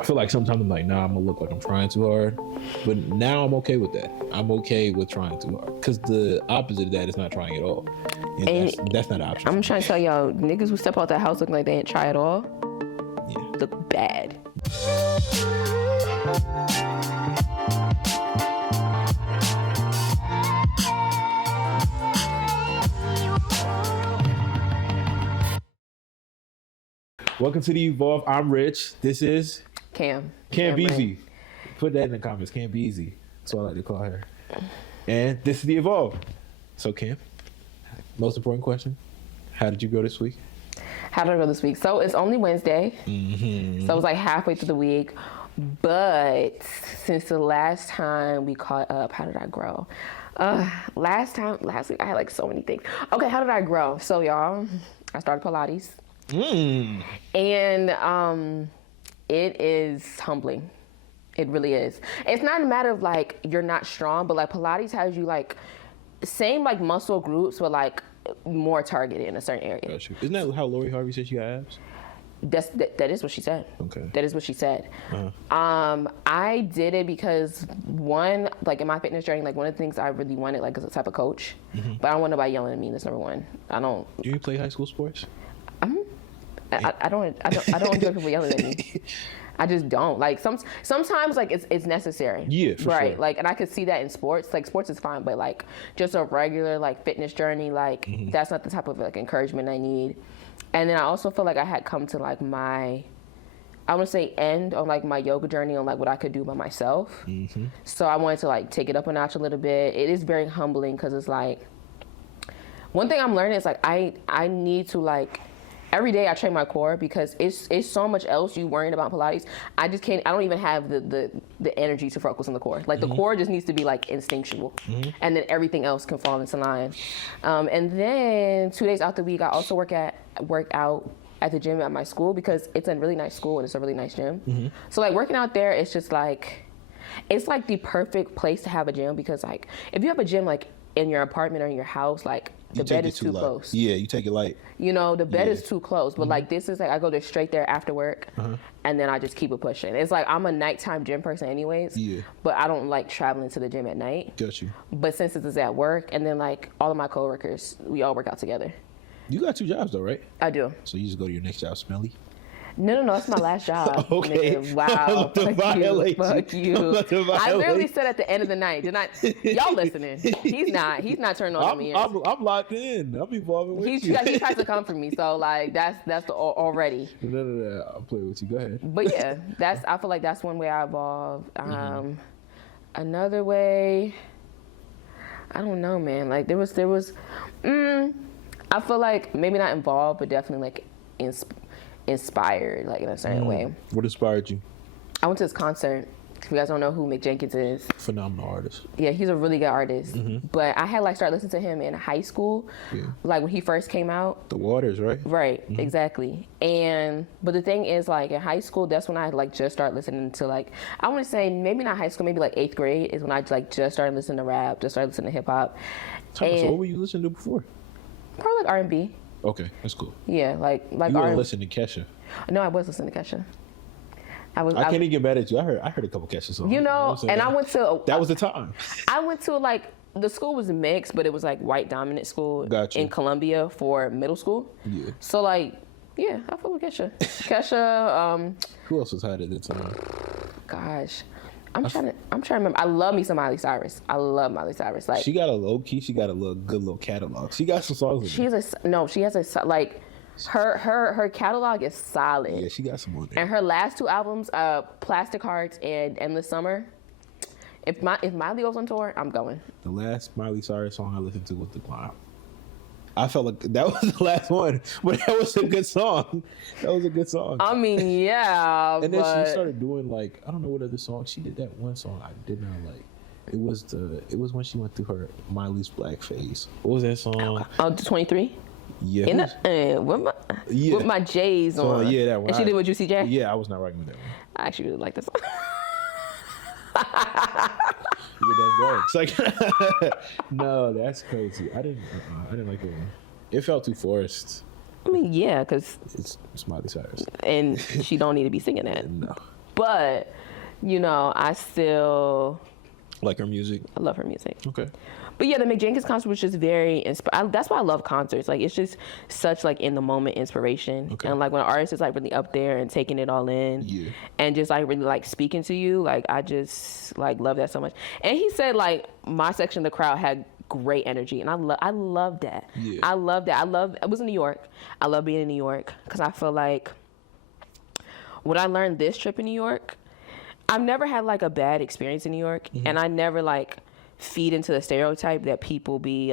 I feel like sometimes I'm like, nah, I'm gonna look like I'm trying too hard. But now I'm okay with that. I'm okay with trying too hard. Because the opposite of that is not trying at all. And that's not an option. I'm trying to tell y'all, niggas who step out that house looking like they didn't try at all, look bad. Welcome to the Evolve. I'm Rich. This is Cam. Can't be easy. Put that in the comments. Can't be easy. That's what I like to call her. And this is the Evolve. So Cam, most important question: how did you go this week? How did I go this week? So it's only Wednesday. Mm-hmm. So it was like halfway through the week. But since the last time we caught up, how did I grow? Last week I had like so many things. Okay, how did I grow? So y'all, I started Pilates. And it is humbling. It really is. It's not a matter of like you're not strong, but like Pilates has you like same like muscle groups, but like more targeted in a certain area. Gotcha. Isn't that how Lori Harvey said she got abs? That is what she said. Okay. That is what she said. I did it because one, like in my fitness journey, like one of the things I really wanted, like as a type of coach, but I don't want nobody yelling at me. That's number one. Do you play high school sports? I don't enjoy people yelling at me. I just don't. Like sometimes like it's necessary. Yeah, for right. Sure. Like, and I could see that in sports. Like sports is fine, but like just a regular like fitness journey, like that's not the type of like encouragement I need. And then I also feel like I had come to like I want to say end on like my yoga journey on like what I could do by myself. So I wanted to like take it up a notch a little bit. It is very humbling because it's like one thing I'm learning is like I need to like. Every day I train my core because it's so much else you worrying about Pilates. I just can't. I don't even have the energy to focus on the core. Like the core just needs to be like instinctual, and then everything else can fall into line. And then 2 days out the week, I also work out at the gym at my school because it's a really nice school and it's a really nice gym. So like working out there, it's just like it's like the perfect place to have a gym because like if you have a gym like in your apartment or in your house, like the bed is too close. Yeah, you take it light. You know, the bed is too close. But like this is like I go there straight there after work and then I just keep it pushing. It's like I'm a nighttime gym person anyways. Yeah. But I don't like traveling to the gym at night. Got you. But since it is at work and then like all of my coworkers, we all work out together. You got 2 jobs though, right? I do. So you just go to your next job smelly? No, that's my last job. Okay. Nigga, wow. Fuck you. I literally said at the end of the night, y'all listening. He's not turning on me. I'm locked in. I'm evolving with you. He tries to come for me, so like that's already. No. I'll play with you. Go ahead. But yeah, I feel like that's one way I evolve. Another way, I don't know, man. Like there was I feel like maybe not involved, but definitely like inspired, like in a certain way. What inspired you? I went to this concert. If you guys don't know who Mick Jenkins is. Phenomenal artist. Yeah, he's a really good artist. But I had like started listening to him in high school, like when he first came out. The Waters, right? Right, exactly. But the thing is, like in high school, that's when I like just started listening to like I want to say maybe not high school, maybe like 8th grade is when I like just started listening to rap, just started listening to hip hop. So what were you listening to before? Probably like R&B. Okay, that's cool. Yeah, like you were listening to Kesha. No, I was listening to Kesha. I can't even get mad at you. I heard a couple Kesha songs. You know, and I went to that was the time. I went to like the school was mixed, but it was like white dominant school in Columbia for middle school. Yeah. So like, yeah, I feel with Kesha. Kesha. Who else was hot at the time? Gosh. I'm trying to remember. I love me some Miley Cyrus. I love Miley Cyrus. Like she got a low key. She got a good little catalog. She got some songs. She has a like her catalog is solid. Yeah, she got some more there. And her last 2 albums, Plastic Hearts and Endless Summer. If Miley goes on tour, I'm going. The last Miley Cyrus song I listened to was The Climb. I felt like that was the last one, but that was a good song. That was a good song. I mean, yeah. And then she started doing like I don't know what other song she did. That one song I did not like. It was when she went through her Miley's black phase. What was that song? Oh, 23. Yeah. With my J's on. Yeah, that one. And she did with Juicy J. Yeah, I was not rocking with that one. I actually really like this song. You're that dark. It's like, no, that's crazy. I didn't like that one. It felt too forced. I mean, yeah, because it's Miley Cyrus, and she don't need to be singing that. No. but I still Like her music. I love her music. Okay. But yeah, the Mick Jenkins concert was just very that's why I love concerts. Like, it's just such like in the moment inspiration. Okay. And like when an artist is like really up there and taking it all in, Yeah. and just like really like speaking to you, like I just like love that so much. And he said like my section of the crowd had great energy, and I love that. Yeah. I love that. I was in New York. I love being in New York because I feel like what I learned this trip in New York, I've never had like a bad experience in New York, and I never like feed into the stereotype that people be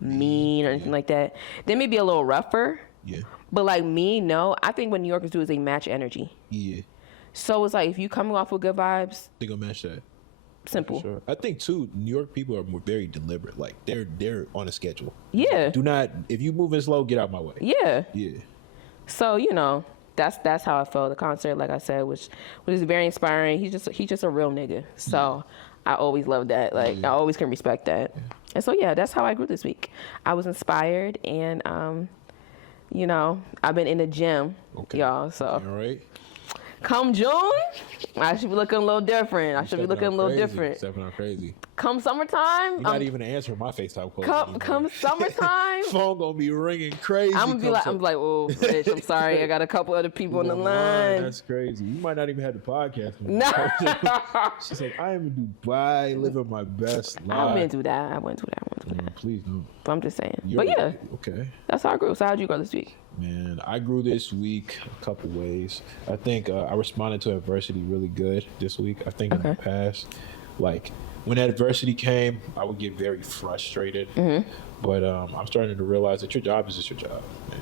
mean or anything like that. They may be a little rougher, but like me, no. I think what New Yorkers do is they match energy. Yeah. So it's like if you coming off with good vibes, They gonna match that. simple. Sure. I think too, New York people are very deliberate. Like they're on a schedule. Yeah. Do not, if you moving slow, get out my way. Yeah. Yeah. So that's how I felt. The concert, like I said, was very inspiring. He's just a real nigga. So I always love that. Like I always can respect that. And so yeah, that's how I grew this week. I was inspired, and I've been in the gym, y'all. So All right. come June, I should be looking a little different. I should be looking a little different. Stepping out crazy. Come summertime, You're not even answering my FaceTime call. come summertime. Phone gonna be ringing crazy. I'm like, oh, bitch, I'm sorry. I got a couple other people on the line. That's crazy. You might not even have the podcast. No. She's like, I am in Dubai, living my best life. I wouldn't do that. Please don't. But I'm just saying. You're But yeah, right. Okay. that's how I grew. So how'd you grow this week? Man, I grew this week a couple ways. I think I responded to adversity really good this week. I think in the past, like when adversity came, I would get very frustrated. But I'm starting to realize that your job is just your job, man.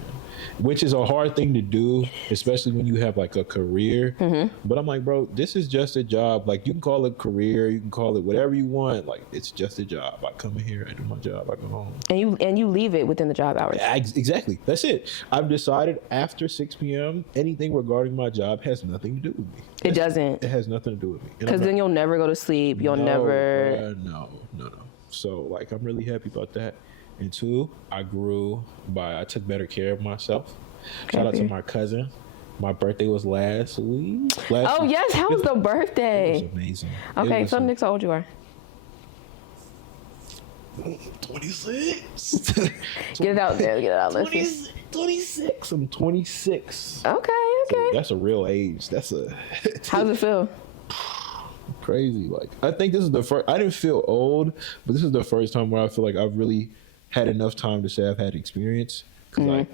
Which is a hard thing to do, especially when you have like a career. But I'm like, bro, this is just a job. Like, you can call it career, you can call it whatever you want. Like, it's just a job. I come in here, I do my job, I go home. And you leave it within the job hours. Exactly. That's it. I've decided after 6 p.m., anything regarding my job has nothing to do with me. It doesn't. It has nothing to do with me. Because then you'll never go to sleep. You'll never. No. So, like, I'm really happy about that. And two, I took better care of myself. Shout out to my cousin. My birthday was last week. Oh, yes. How was the birthday? It was amazing. Okay, so Nick, how old you are? 26. Get it out there. Get it out. Let's see. 26. I'm 26. Okay. That's a real age. That's a. How's it feel? Crazy. Like, I think this is the first. I didn't feel old, but this is the first time where I feel like I've really had enough time to say I've had experience. Because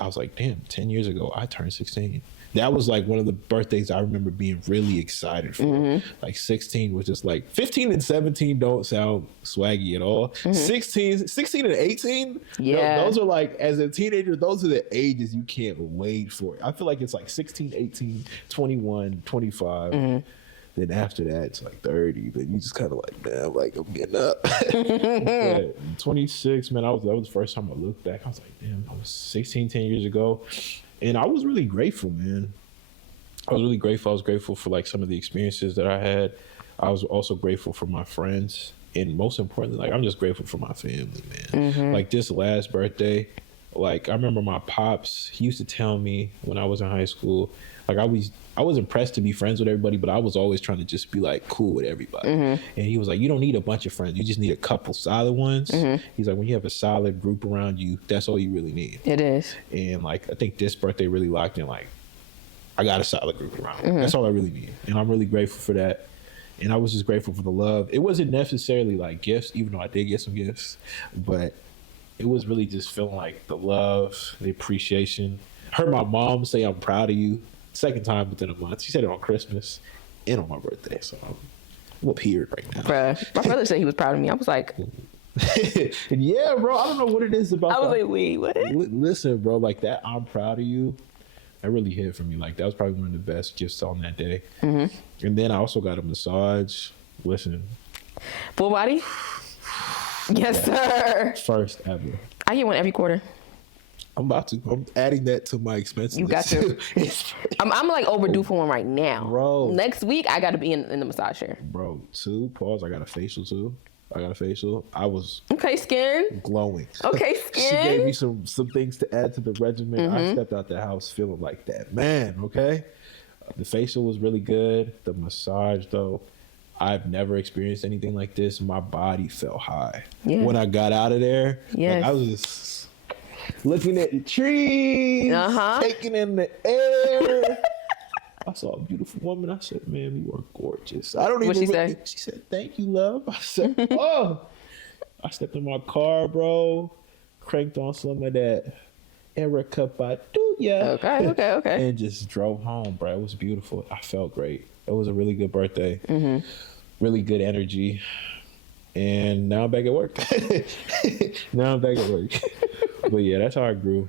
I was like, damn, 10 years ago I turned 16. That was like one of the birthdays I remember being really excited for. Like 16 was just like 15 and 17 don't sound swaggy at all. 16 and 18, yeah, those are like, as a teenager, those are the ages you can't wait for. I feel like it's like 16, 18, 21, 25. Then after that, it's like 30. Then you just kind of like, man, like I'm getting up. But 26, man, that was the first time I looked back. I was like, damn, I was 16, 10 years ago. And I was really grateful, man. I was really grateful. I was grateful for like some of the experiences that I had. I was also grateful for my friends. And most importantly, like I'm just grateful for my family, man. Like this last birthday, like I remember my pops, he used to tell me when I was in high school, like I was impressed to be friends with everybody, but I was always trying to just be like cool with everybody. And he was like, you don't need a bunch of friends. You just need a couple solid ones. He's like, when you have a solid group around you, that's all you really need. It is. And like, I think this birthday really locked in, like, I got a solid group around me. That's all I really need. And I'm really grateful for that. And I was just grateful for the love. It wasn't necessarily like gifts, even though I did get some gifts, but it was really just feeling like the love, the appreciation. Heard my mom say, I'm proud of you. Second time within a month. She said it on Christmas and on my birthday. So I'm up here right now. Bruh, my brother said he was proud of me. I was like, yeah, bro. I don't know what it is about. I was like, wait, what? Listen, bro, like that, I'm proud of you. That really hit for me. Like that was probably one of the best gifts on that day. And then I also got a massage. Listen. Full body? Yes, sir. First ever. I get one every quarter. I'm about to. I'm adding that to my expenses. You got to. I'm like overdue for one right now. Bro. Next week, I got to be in the massage chair. Bro, I got a facial too. I was okay, skin glowing. Okay, skin. She gave me some things to add to the regimen. I stepped out the house feeling like that man. Okay. The facial was really good. The massage, though, I've never experienced anything like this. My body felt high when I got out of there. Yes. Like, I was just looking at the trees, taking in the air. I saw a beautiful woman. I said, "Man, you are gorgeous." I don't even. What'd she say? She said, "Thank you, love." I said, "Oh." I stepped in my car, bro. Cranked on some of that Erica Badu, Okay. and just drove home, bro. It was beautiful. I felt great. It was a really good birthday. Really good energy. And now I'm back at work. But yeah, that's how I grew.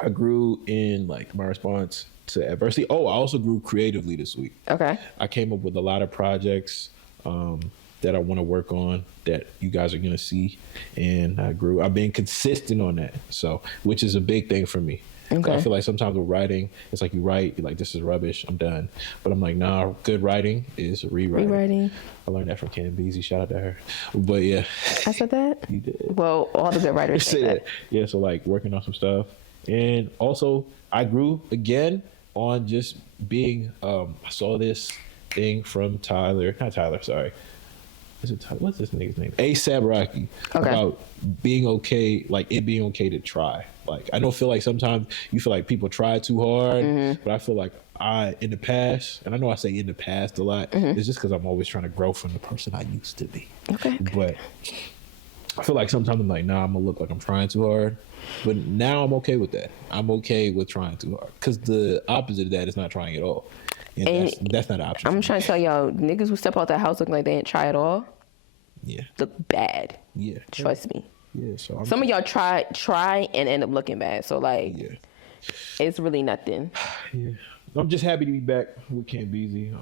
I grew in like my response to adversity. Oh, I also grew creatively this week. Okay. I came up with a lot of projects that I want to work on that you guys are going to see. And I grew. I've been consistent on that. So, which is a big thing for me. Okay. I feel like sometimes with writing, it's like you write, you're like, this is rubbish, I'm done. But I'm like, nah, good writing is rewriting. I learned that from Kim Beasley. Shout out to her. But yeah. I said that? You did. Well, all the good writers say that. Yeah, so like working on some stuff. And also, I grew again on just being, I saw this thing from what's this nigga's name? Issa Rae. About being okay, like it being okay to try. Like, I don't feel like sometimes you feel like people try too hard, but I feel like in the past, and I know I say in the past a lot, it's just because I'm always trying to grow from the person I used to be. Okay. But I feel like sometimes I'm like, nah, I'm gonna look like I'm trying too hard. But now I'm okay with that. I'm okay with trying too hard. Because the opposite of that is not trying at all. And that's not an option. I'm trying to tell y'all, niggas who step out that house looking like they didn't try at all, look bad. Yeah. Trust me. Yeah. So some of y'all try and end up looking bad. So like, it's really nothing. Yeah. I'm just happy to be back with Cam Beasley.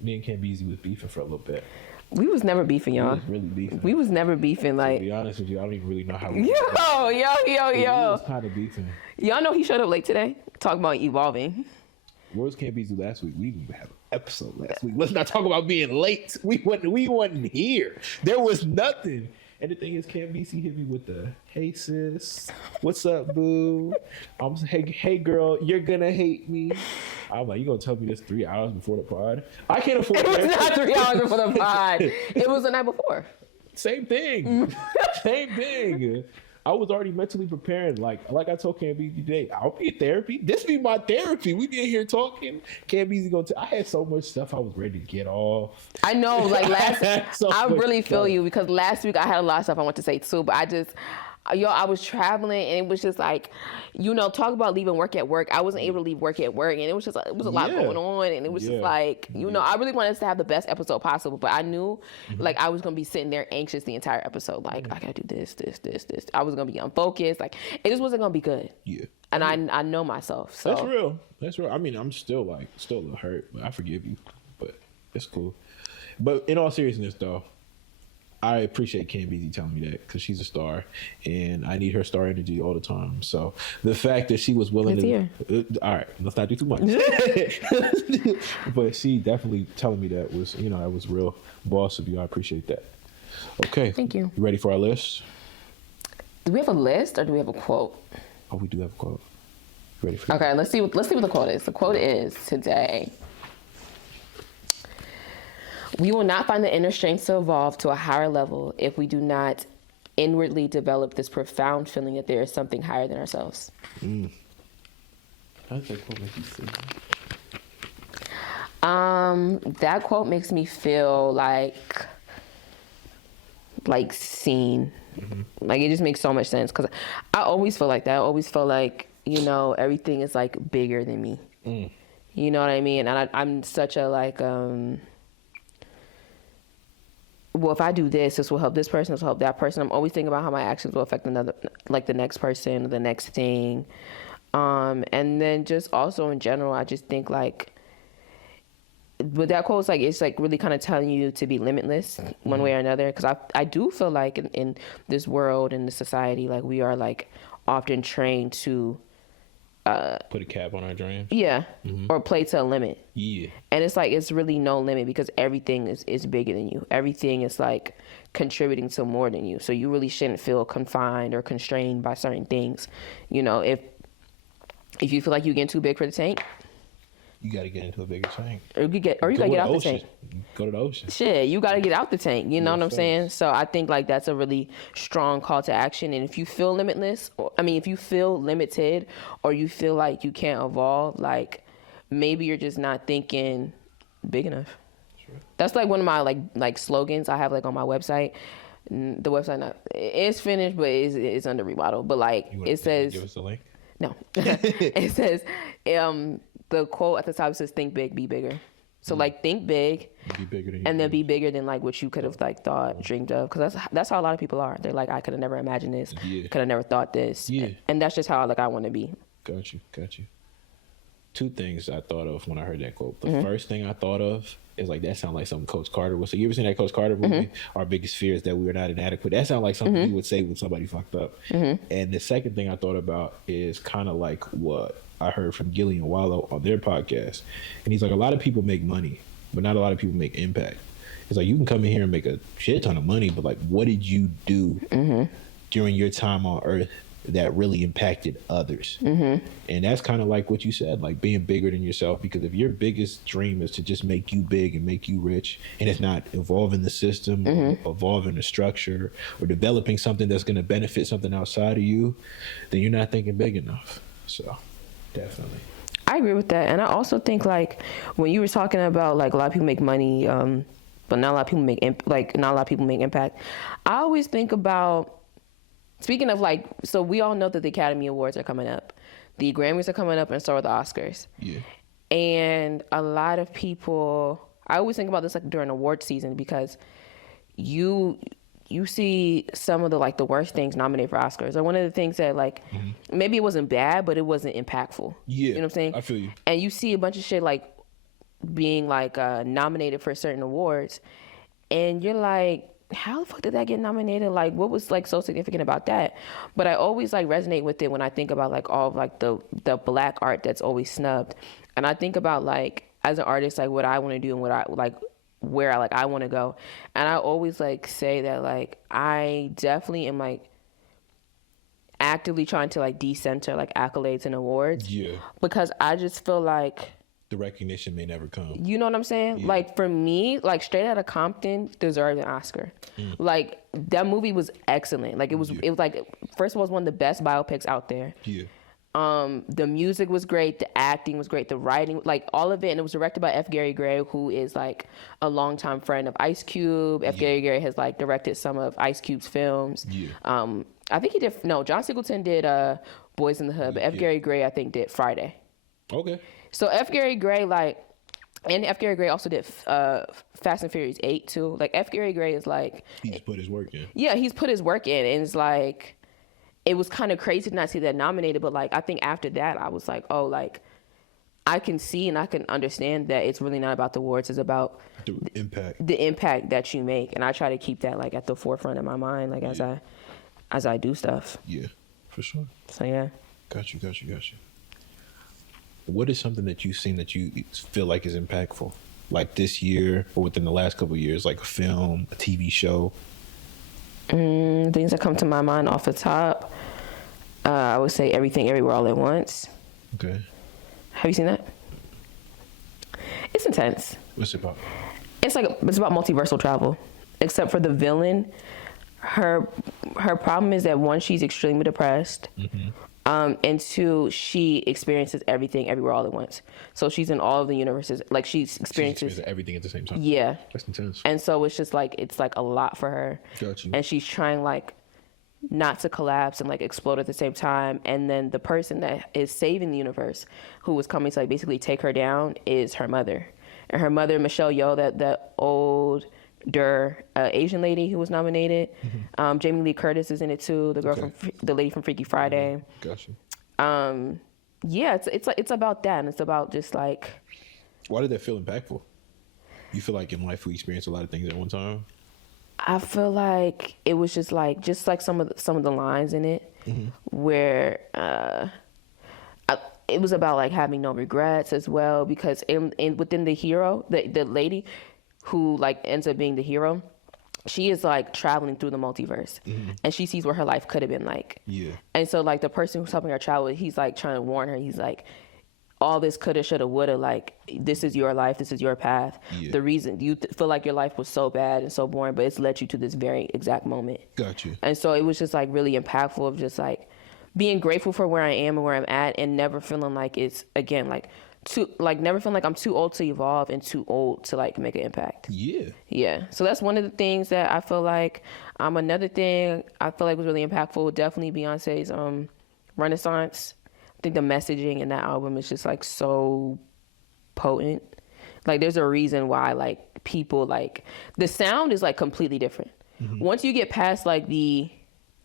Me and Cam Beasley was beefing for a little bit. We was never beefing, y'all. We was really beefing. We was never beefing. Like, to be honest with you, I don't even really know how we Yo. We was kind of beefing. Y'all know he showed up late today? Talking about evolving. Where was Cam Beasley last week? We didn't even have an episode last week. Let's not talk about being late. We wasn't here. There was nothing. And the thing is, Cam Beasley hit me with the, "Hey sis, what's up, boo?" I'm saying, hey girl, you're gonna hate me. I'm like, you gonna tell me this 3 hours before the pod? I can't afford it. It was not 3 hours before the pod. It was the night before. Same thing. Same thing. I was already mentally preparing. Like I told Cam Beasley today, I'll be in therapy. This be my therapy. We be in here talking. Cam Beasley I had so much stuff I was ready to get off. I know, like I really feel you, because last week I had a lot of stuff I want to say too, but I was traveling and it was just like, talk about leaving work at work. I wasn't able to leave work at work, and it was a lot going on, and it was just like, I really wanted us to have the best episode possible, but I knew like I was going to be sitting there anxious the entire episode. Like, I got to do this. I was going to be unfocused. Like, it just wasn't going to be good. Yeah. And I know myself. So That's real. I mean, I'm still a little hurt, but I forgive you, but it's cool. But in all seriousness though, I appreciate Cam Beasley telling me that, because she's a star and I need her star energy all the time. So the fact that she was willing all right, let's not do too much. But she definitely telling me that was, that was real boss of you. I appreciate that. Okay. Thank you. You ready for our list? Do we have a list or do we have a quote? Oh, we do have a quote. You ready for Okay, let's see what the quote is. The quote is today: "We will not find the inner strength to evolve to a higher level if we do not inwardly develop this profound feeling that there is something higher than ourselves." How does that quote make you feel? That quote makes me feel like seen. Like, it just makes so much sense, because I always feel like that. I always feel like, everything is like bigger than me. You know what I mean? And I'm such a like, well, if I do this will help this person, this will help that person. I'm always thinking about how my actions will affect another, like the next person, the next thing. And then just also in general, I just think like, but that quote is like, it's like really kind of telling you to be limitless one way or another. Because I do feel like in this world, in this society, like we are like often trained to put a cap on our dreams. Yeah. Or play to a limit. Yeah. And it's like, it's really no limit, because everything is bigger than you. Everything is like contributing to more than you. So you really shouldn't feel confined or constrained by certain things. If you feel like you're getting too big for the tank, You got to get into a bigger tank. Or you gotta get out the tank. Go to the ocean. Shit, you gotta get out the tank. You know what I'm facts. saying? So I think like that's a really strong call to action. And if you feel limitless, if you feel limited, or you feel like you can't evolve, like maybe you're just not thinking big enough. Sure. That's like one of my like slogans I have like on my website. The website it's finished, but it's under remodel. But like it says, give us a link. No, it says the quote at the top says "Think big, be bigger." So like think big, be bigger than and then be bigger than like what you could have like thought, dreamed of. Because that's how a lot of people are. They're like, I could have never imagined this. Yeah. Could have never thought this. Yeah. And that's just how like I want to be. Got you. Two things I thought of when I heard that quote. The first thing I thought of is like, that sounds like something Coach Carter would say. You ever seen that Coach Carter movie? Our biggest fear is that we are not inadequate. That sounds like something he would say when somebody fucked up. And the second thing I thought about is kind of like what I heard from Gillian Wallow on their podcast. And he's like, a lot of people make money, but not a lot of people make impact. It's like, you can come in here and make a shit ton of money, but like, what did you do during your time on earth that really impacted others? And that's kind of like what you said, like being bigger than yourself. Because if your biggest dream is to just make you big and make you rich, and it's not evolving the system, or evolving the structure, or developing something that's going to benefit something outside of you, then you're not thinking big enough. So definitely, I agree with that. And I also think like when you were talking about like a lot of people make money, but not a lot of people make not a lot of people make impact. I always think about, speaking of like, so we all know that the Academy Awards are coming up. The Grammys are coming up, and so are the Oscars. yeah. And a lot of people, I always think about this like during award season, because you see some of the like the worst things nominated for Oscars. Or one of the things that like maybe it wasn't bad, but it wasn't impactful. Yeah, you know what I'm saying? I feel you. And you see a bunch of shit like being like nominated for certain awards, and you're like, how the fuck did that get nominated? Like, what was like so significant about that? But I always like resonate with it when I think about like all of like the black art that's always snubbed. And I think about like as an artist, like what I want to do and what I like, where I want to go. And I always like say that like I definitely am like actively trying to like decenter like accolades and awards. Yeah. Because I just feel like The recognition may never come. you know what I'm saying? Yeah. Like for me, like Straight Outta Compton deserved an Oscar. Like that movie was excellent. Like it was like, first of all, it was one of the best biopics out there. Yeah. The music was great, the acting was great, the writing, like all of it. And it was directed by F. Gary Gray, who is like a longtime friend of Ice Cube. F. Gary Gray has like directed some of Ice Cube's films. Yeah. I think John Singleton did Boys in the Hood, but F. Gary Gray, I think, did Friday. Okay. So F. Gary Gray, and F. Gary Gray also did Fast and Furious 8 too. Like F. Gary Gray is like, He's put his work in. yeah, he's put his work in, and it's like, it was kind of crazy to not see that nominated, but like I think after that I was like, oh, like I can see and I can understand that it's really not about the awards, it's about The impact. the impact that you make, and I try to keep that like at the forefront of my mind, like as I do stuff. Yeah, for sure. So yeah. Got you. What is something that you've seen that you feel like is impactful? Like this year or within the last couple of years, like a film, a TV show? Things that come to my mind off the top, I would say Everything Everywhere All at Once. Okay. Have you seen that? It's intense. What's it about? It's about multiversal travel, except for the villain. Her problem is that one, she's extremely depressed. And two, she experiences everything everywhere all at once. So she's in all of the universes. Like she experiences everything at the same time. Yeah. That's intense. And so it's just like, it's like a lot for her. Got you. And she's trying like not to collapse and like explode at the same time. And then the person that is saving the universe, who was coming to like basically take her down, is her mother. And her mother, Michelle Yeoh, that older Asian lady who was nominated. Jamie Lee Curtis is in it too. The girl the lady from Freaky Friday. Got you. Yeah, it's about that, and it's about just like. Why did that feel impactful? You feel like in life we experience a lot of things at one time? I feel like it was just like some of the lines in it, where it was about like having no regrets as well, because within the hero, the lady who like ends up being the hero, she is like traveling through the multiverse, and she sees what her life could have been like. Yeah. And so like the person who's helping her travel, he's like trying to warn her. He's like, all this coulda, shoulda, woulda, like this is your life, this is your path. Yeah. The reason you feel like your life was so bad and so boring, but it's led you to this very exact moment. Got you. And so it was just like really impactful of just like being grateful for where I am and where I'm at, and never feeling like it's again like never feeling like I'm too old to evolve and too old to like make an impact. Yeah. Yeah. So that's one of the things that I feel like. Another thing I feel like was really impactful would definitely Beyonce's Renaissance. I think the messaging in that album is just like so potent. Like there's a reason why like people like the sound is like completely different. Once you get past like the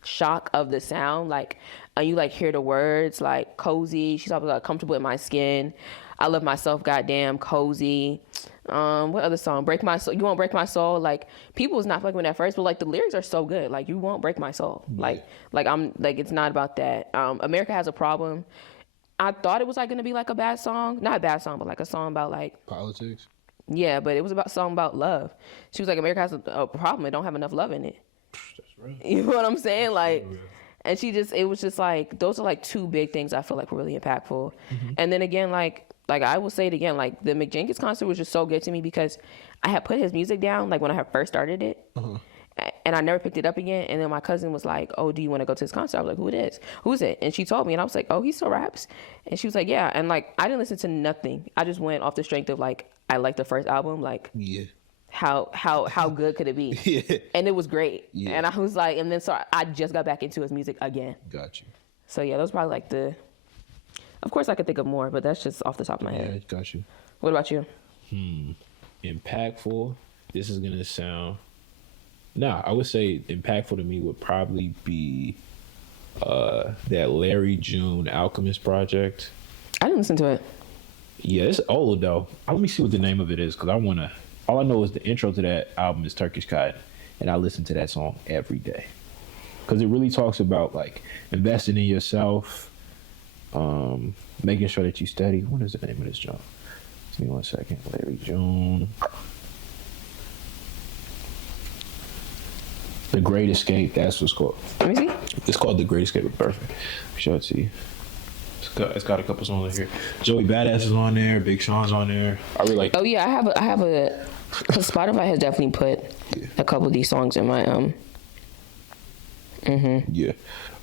shock of the sound, like and you like hear the words like cozy, she's talking about comfortable in my skin, I love myself, goddamn, cozy. What other song? Break My Soul. You won't break my soul. Like people was not fucking with that first, but like the lyrics are so good. Like you won't break my soul. Yeah. Like I'm like it's not about that. America Has a Problem. I thought it was like gonna be like a bad song, not a bad song, but like a song about like Politics. yeah, but it was about a song about love. She was like, America has a problem. It don't have enough love in it. That's right. You know what I'm saying? Like, Yeah. and it was just like, those are like two big things I feel like were really impactful. And then again, like I will say it again, like the McJenkins concert was just so good to me because I had put his music down, like when I had first started it. And I never picked it up again. And then my cousin was like, oh, do you want to go to this concert? I was like, who's it? And she told me, and I was like, oh, he still raps. And she was like, yeah. And like, I didn't listen to nothing. I just went off the strength of like, I liked the first album. Like, Yeah. how good could it be? Yeah. And it was great. Yeah. And I was like, and then so I just got back into his music again. Got you. So yeah, those probably like of course I could think of more, but that's just off the top of my Yeah, head. got you. What about you? Impactful. This is gonna sound. Nah, I would say impactful to me would probably be that Larry June Alchemist project. I didn't listen to it. Yeah, it's old though. Let me see what the name of it is because I wanna. All I know is the intro to that album is Turkish Cotton, and I listen to that song every day because it really talks about like investing in yourself, making sure that you study. What is the name of this job? Give me 1 second. Larry June. The Great Escape. That's what's called. Let me see. It's called The Great Escape. Perfect. Show it to you. It's got a couple songs in here. Joey Badass is on there. Big Sean's on there. I really like. Oh yeah, I have a. Cause Spotify has definitely put a couple of these songs in my Yeah,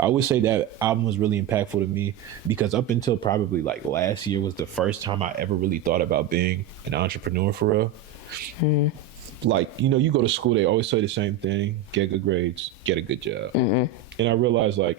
I would say that album was really impactful to me because up until probably like last year was the first time I ever really thought about being an entrepreneur for real. Like, you know, you go to school, they always say the same thing: get good grades, get a good job. And I realized like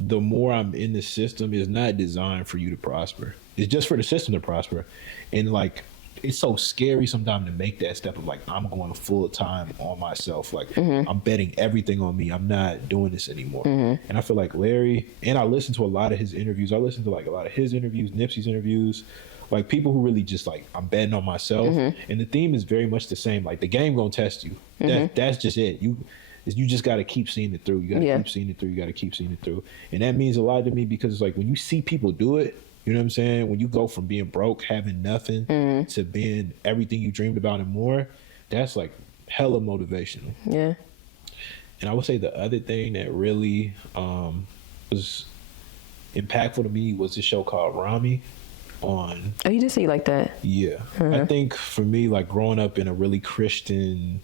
the more I'm in the system, it's not designed for you to prosper. It's just for the system to prosper. And like, it's so scary sometimes to make that step of like, I'm going full time on myself. Like I'm betting everything on me. I'm not doing this anymore. And I feel like Larry, and I listen to a lot of his interviews. I listen to like a lot of his interviews, Nipsey's interviews, like people who really just like, I'm betting on myself. And the theme is very much the same. Like the game gonna test you. That's just it. You just got to keep seeing it through. You got to keep seeing it through. You got to keep seeing it through. And that means a lot to me because it's like when you see people do it, you know what I'm saying? When you go from being broke, having nothing, to being everything you dreamed about and more, that's like hella motivational. Yeah. And I would say the other thing that really was impactful to me was this show called Rami on. Oh, you just say you like that? Yeah. I think for me, like growing up in a really Christian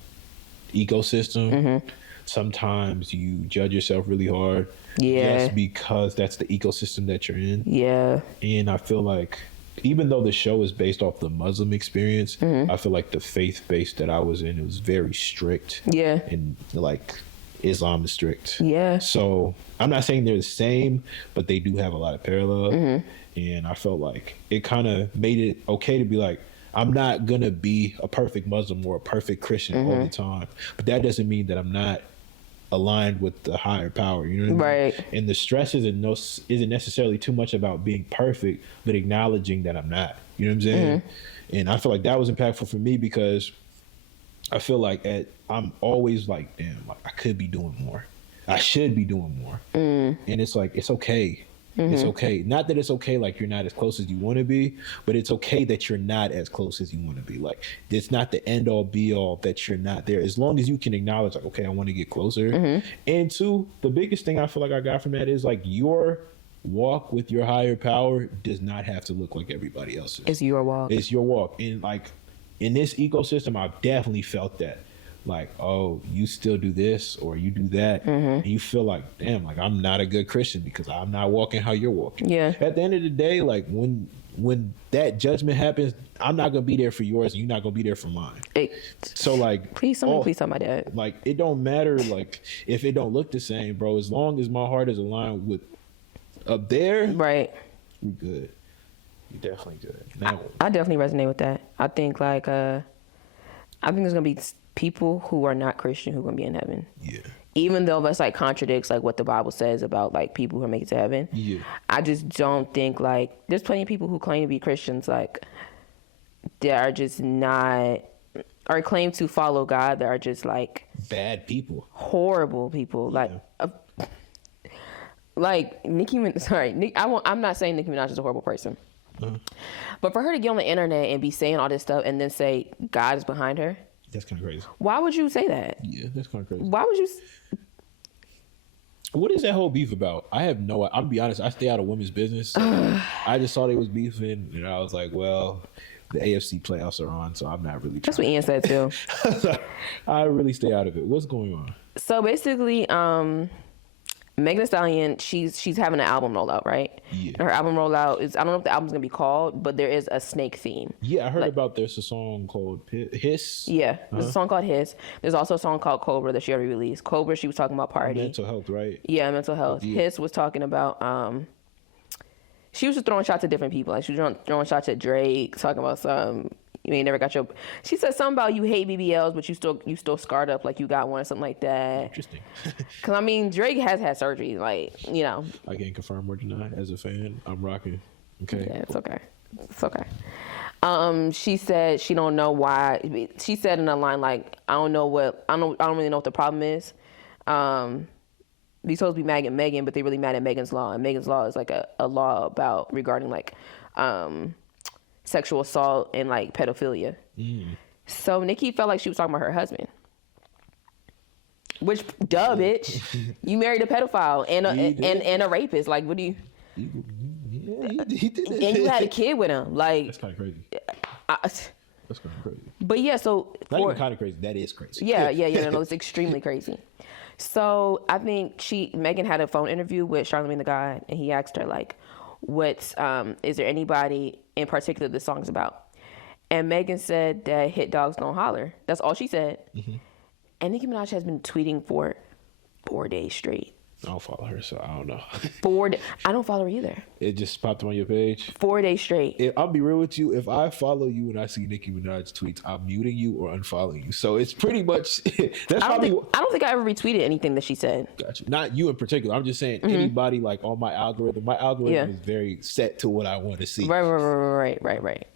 ecosystem, sometimes you judge yourself really hard. Yeah. Just because that's the ecosystem that you're in. Yeah. And I feel like even though the show is based off the Muslim experience, I feel like the faith base that I was in, it was very strict. Yeah. And like Islam is strict. Yeah. So I'm not saying they're the same, but they do have a lot of parallel. And I felt like it kind of made it okay to be like, I'm not going to be a perfect Muslim or a perfect Christian all the time. But that doesn't mean that I'm not aligned with the higher power, you know what I mean? Right. And the stress isn't necessarily too much about being perfect, but acknowledging that I'm not. You know what I'm saying? And I feel like that was impactful for me because I feel like I'm always like, damn, like I could be doing more. I should be doing more. And it's like, it's okay. It's okay. Not that it's okay like you're not as close as you want to be, but it's okay that you're not as close as you want to be. Like it's not the end all be all that you're not there. As long as you can acknowledge like, okay, I want to get closer. And two, the biggest thing I feel like I got from that is like your walk with your higher power does not have to look like everybody else's. It's your walk. It's your walk. And like in this ecosystem, I've definitely felt that. Like, oh, you still do this or you do that. And you feel like, damn, like I'm not a good Christian because I'm not walking how you're walking. Yeah. At the end of the day, like when that judgment happens, I'm not gonna be there for yours and you're not gonna be there for mine. So like, please tell my dad. Like it don't matter like if it don't look the same, bro. As long as my heart is aligned with up there, right? We good. You definitely good. Now, I definitely resonate with that. I think like I think there's gonna be people who are not Christian who are gonna be in heaven. Yeah. Even though that's like contradicts like what the Bible says about like people who make it to heaven. Yeah. I just don't think like there's plenty of people who claim to be Christians like they are just not or claim to follow God that are just like bad people, horrible people. Yeah. Like I'm not saying Nicki Minaj is a horrible person, but for her to get on the internet and be saying all this stuff and then say God is behind her. That's kind of crazy. Why would you say that? Yeah, that's kind of crazy. Why would you? What is that whole beef about? I have no. I'm be honest. I stay out of women's business. So I just saw they was beefing, and I was like, well, the AFC playoffs are on, so I'm not really. That's what Ian said too. I really stay out of it. What's going on? So basically, Megan Thee Stallion, she's having an album rollout, right? Yeah. Her album rollout is, I don't know what the album's gonna be called, but there is a snake theme. Yeah, I heard about there's a song called Hiss. Yeah, there's a song called Hiss. There's also a song called Cobra that she already released. Cobra, she was talking about party. Mental health, right? Yeah, mental health. Yeah. Hiss was talking about, she was just throwing shots at different people. Like she was throwing shots at Drake, talking about some, you ain't never got your, she said something about you hate BBLs, but you still scarred up like you got one or something like that. Interesting. Cause I mean, Drake has had surgery, like, you know. I can't confirm or deny. As a fan, I'm rocking. Okay. Yeah, it's okay. It's okay. She said she don't know why. She said in a line like, I don't really know what the problem is. These supposed to be mad at Megan, but they really mad at Megan's Law. And Megan's Law is like a law about regarding like sexual assault and like pedophilia. So Nicki felt like she was talking about her husband. Which, duh, bitch. You married a pedophile and a rapist. Like, what do you? He did it. And you had a kid with him. Like, that's kind of crazy. That's kind of crazy. But yeah, so not even kind of crazy. That is crazy. Yeah. No, it's extremely crazy. So I think Megan had a phone interview with Charlamagne the God, and he asked her like, "What's is there anybody in particular this song's about?" And Megan said that hit dogs don't holler. That's all she said. And Nicki Minaj has been tweeting for 4 days straight. I don't follow her, so I don't know. I don't follow her either. It just popped up on your page? 4 days straight. I'll be real with you. If I follow you and I see Nicki Minaj tweets, I'm muting you or unfollowing you. So it's pretty much... I don't think I ever retweeted anything that she said. Got you. Not you in particular. I'm just saying anybody like on my algorithm. My algorithm is very set to what I want to see. Right.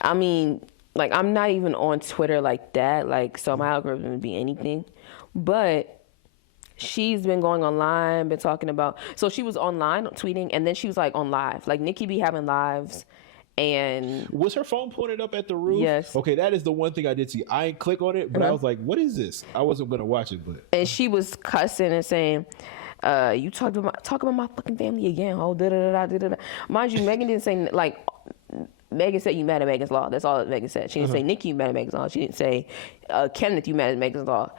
I mean, like, I'm not even on Twitter like that. Like, so my algorithm would be anything. But... she's been going online, been talking about... So she was online tweeting, and then she was like on live. Like Nicki be having lives, and... Was her phone pointed up at the roof? Yes. Okay, that is the one thing I did see. I ain't click on it, but I was like, what is this? I wasn't going to watch it, but... And she was cussing and saying, you talk about my fucking family again, oh, da-da-da-da-da-da. Mind you, Megan didn't say, like... Megan said you mad at Megan's Law. That's all that Megan said. She didn't say Nicki you mad at Megan's Law. She didn't say Kenneth you mad at Megan's Law.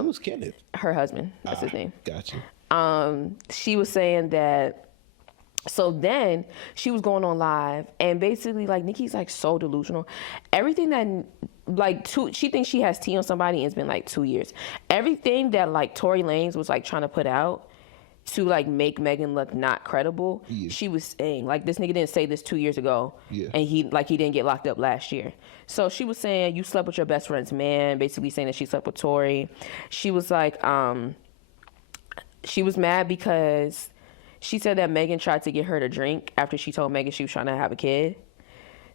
Who's Kenneth? Her husband. That's his name. Gotcha. She was saying that. So then she was going on live, and basically like Nicki's like so delusional. Everything that like she thinks she has tea on somebody, and it's been like 2 years. Everything that like Tory Lanez was like trying to put out to like make Megan look not credible, she was saying like this nigga didn't say this 2 years ago, and he didn't get locked up last year. So she was saying you slept with your best friend's man, basically saying that she slept with Tory. She was like, she was mad because she said that Megan tried to get her to drink after she told Megan she was trying to have a kid.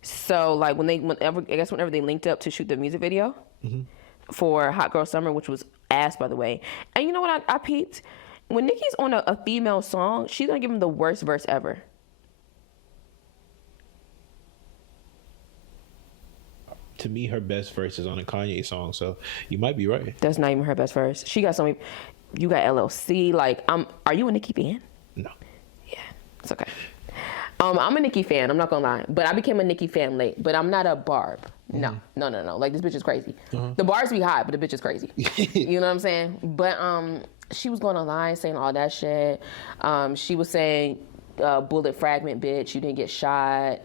So like whenever they linked up to shoot the music video for Hot Girl Summer, which was ass by the way. And you know what I peeped? When Nicki's on a female song, she's gonna give him the worst verse ever. To me, her best verse is on a Kanye song, so you might be right. That's not even her best verse. She got something. You got LLC. Like, are you a Nicki fan? No. Yeah. It's okay. I'm a Nicki fan. I'm not gonna lie, but I became a Nicki fan late. But I'm not a Barb. No. Like, this bitch is crazy. The bars be hot, but the bitch is crazy. You know what I'm saying? But she was going online saying all that shit. She was saying, bullet fragment, bitch. You didn't get shot.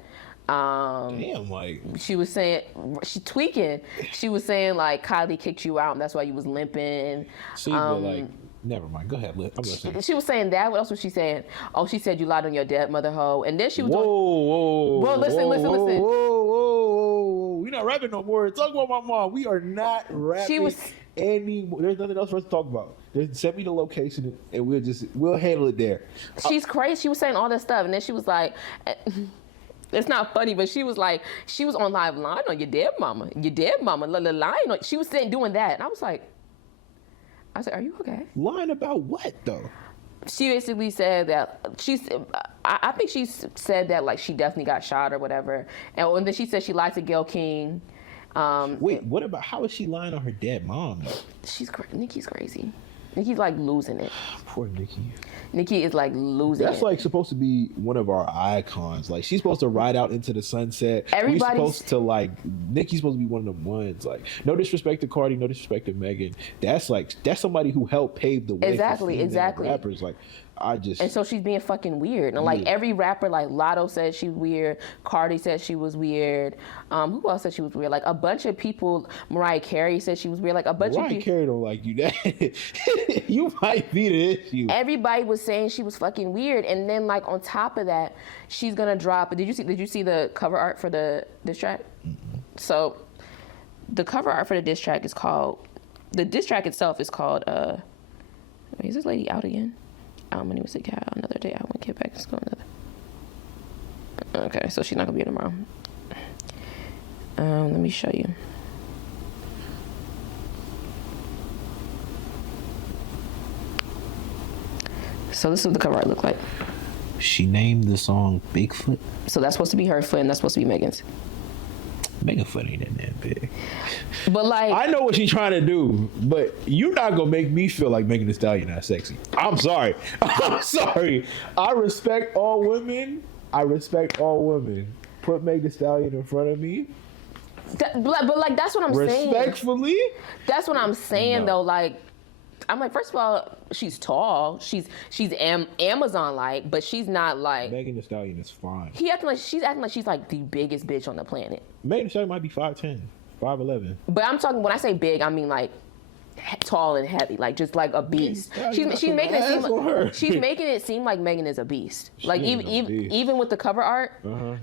Damn, like she was saying, she tweaking. She was saying like Kylie kicked you out, and that's why you was limping. See, but like. Never mind. Go ahead. I'm listening. She was saying that. What else was she saying? Oh, she said you lied on your dead mother hoe. And then she was Whoa. Listen. Whoa. We're not rapping no more. Talk about my mom. We are not rapping anymore. There's nothing else for us to talk about. Send me the location and we'll handle it there. She's crazy. She was saying all that stuff. And then she was like, it's not funny, but she was like, she was on live lying on your dead mama. Your dead mama. Lying on. She was doing that. And I was like, are you okay? Lying about what, though? She basically said that I think she said that like she definitely got shot or whatever. And then she said she lied to Gayle King. Wait, what about, how is she lying on her dead mom, though? Nicki's crazy. Nicki's like losing it. Poor Nicki. Nicki is like losing That's like supposed to be one of our icons. Like, she's supposed to ride out into the sunset. We're supposed to like, Nicki's supposed to be one of them ones. Like, no disrespect to Cardi, no disrespect to Megan. That's somebody who helped pave the way. Exactly. Rappers. Like, and so she's being fucking weird. And like every rapper, like Lotto said she's weird. Cardi said she was weird. Who else said she was weird? Like a bunch of people. Mariah Carey said she was weird. Like a bunch of people. Mariah Carey don't like you. That you might be the issue. Everybody was saying she was fucking weird. And then like on top of that, she's gonna drop. Did you see the cover art for the diss track? Mm-hmm. So the cover art for the diss track is called. The diss track itself is called. Is this lady out again? My name is another day I won't get back to school. Okay, so she's not gonna be here tomorrow. Let me show you. So this is what the cover art looked like. She named the song Bigfoot. So that's supposed to be her foot, and that's supposed to be Megan's. Megan foot ain't that big. But like, I know what she's trying to do, but you're not gonna make me feel like Megan Thee Stallion not sexy. I'm sorry. I respect all women. Put Megan Thee Stallion in front of me. But like that's what I'm saying. Respectfully. That's what I'm saying though. Like, I'm like, first of all, she's tall. She's Amazon-like, but she's not like. Megan Thee Stallion is fine. She's acting like she's like the biggest bitch on the planet. Megan Thee Stallion might be 5'10", 5'11". But I'm talking, when I say big, I mean like tall and heavy, like just like a beast. She's making it seem like Megan is a beast. Like even with the cover art,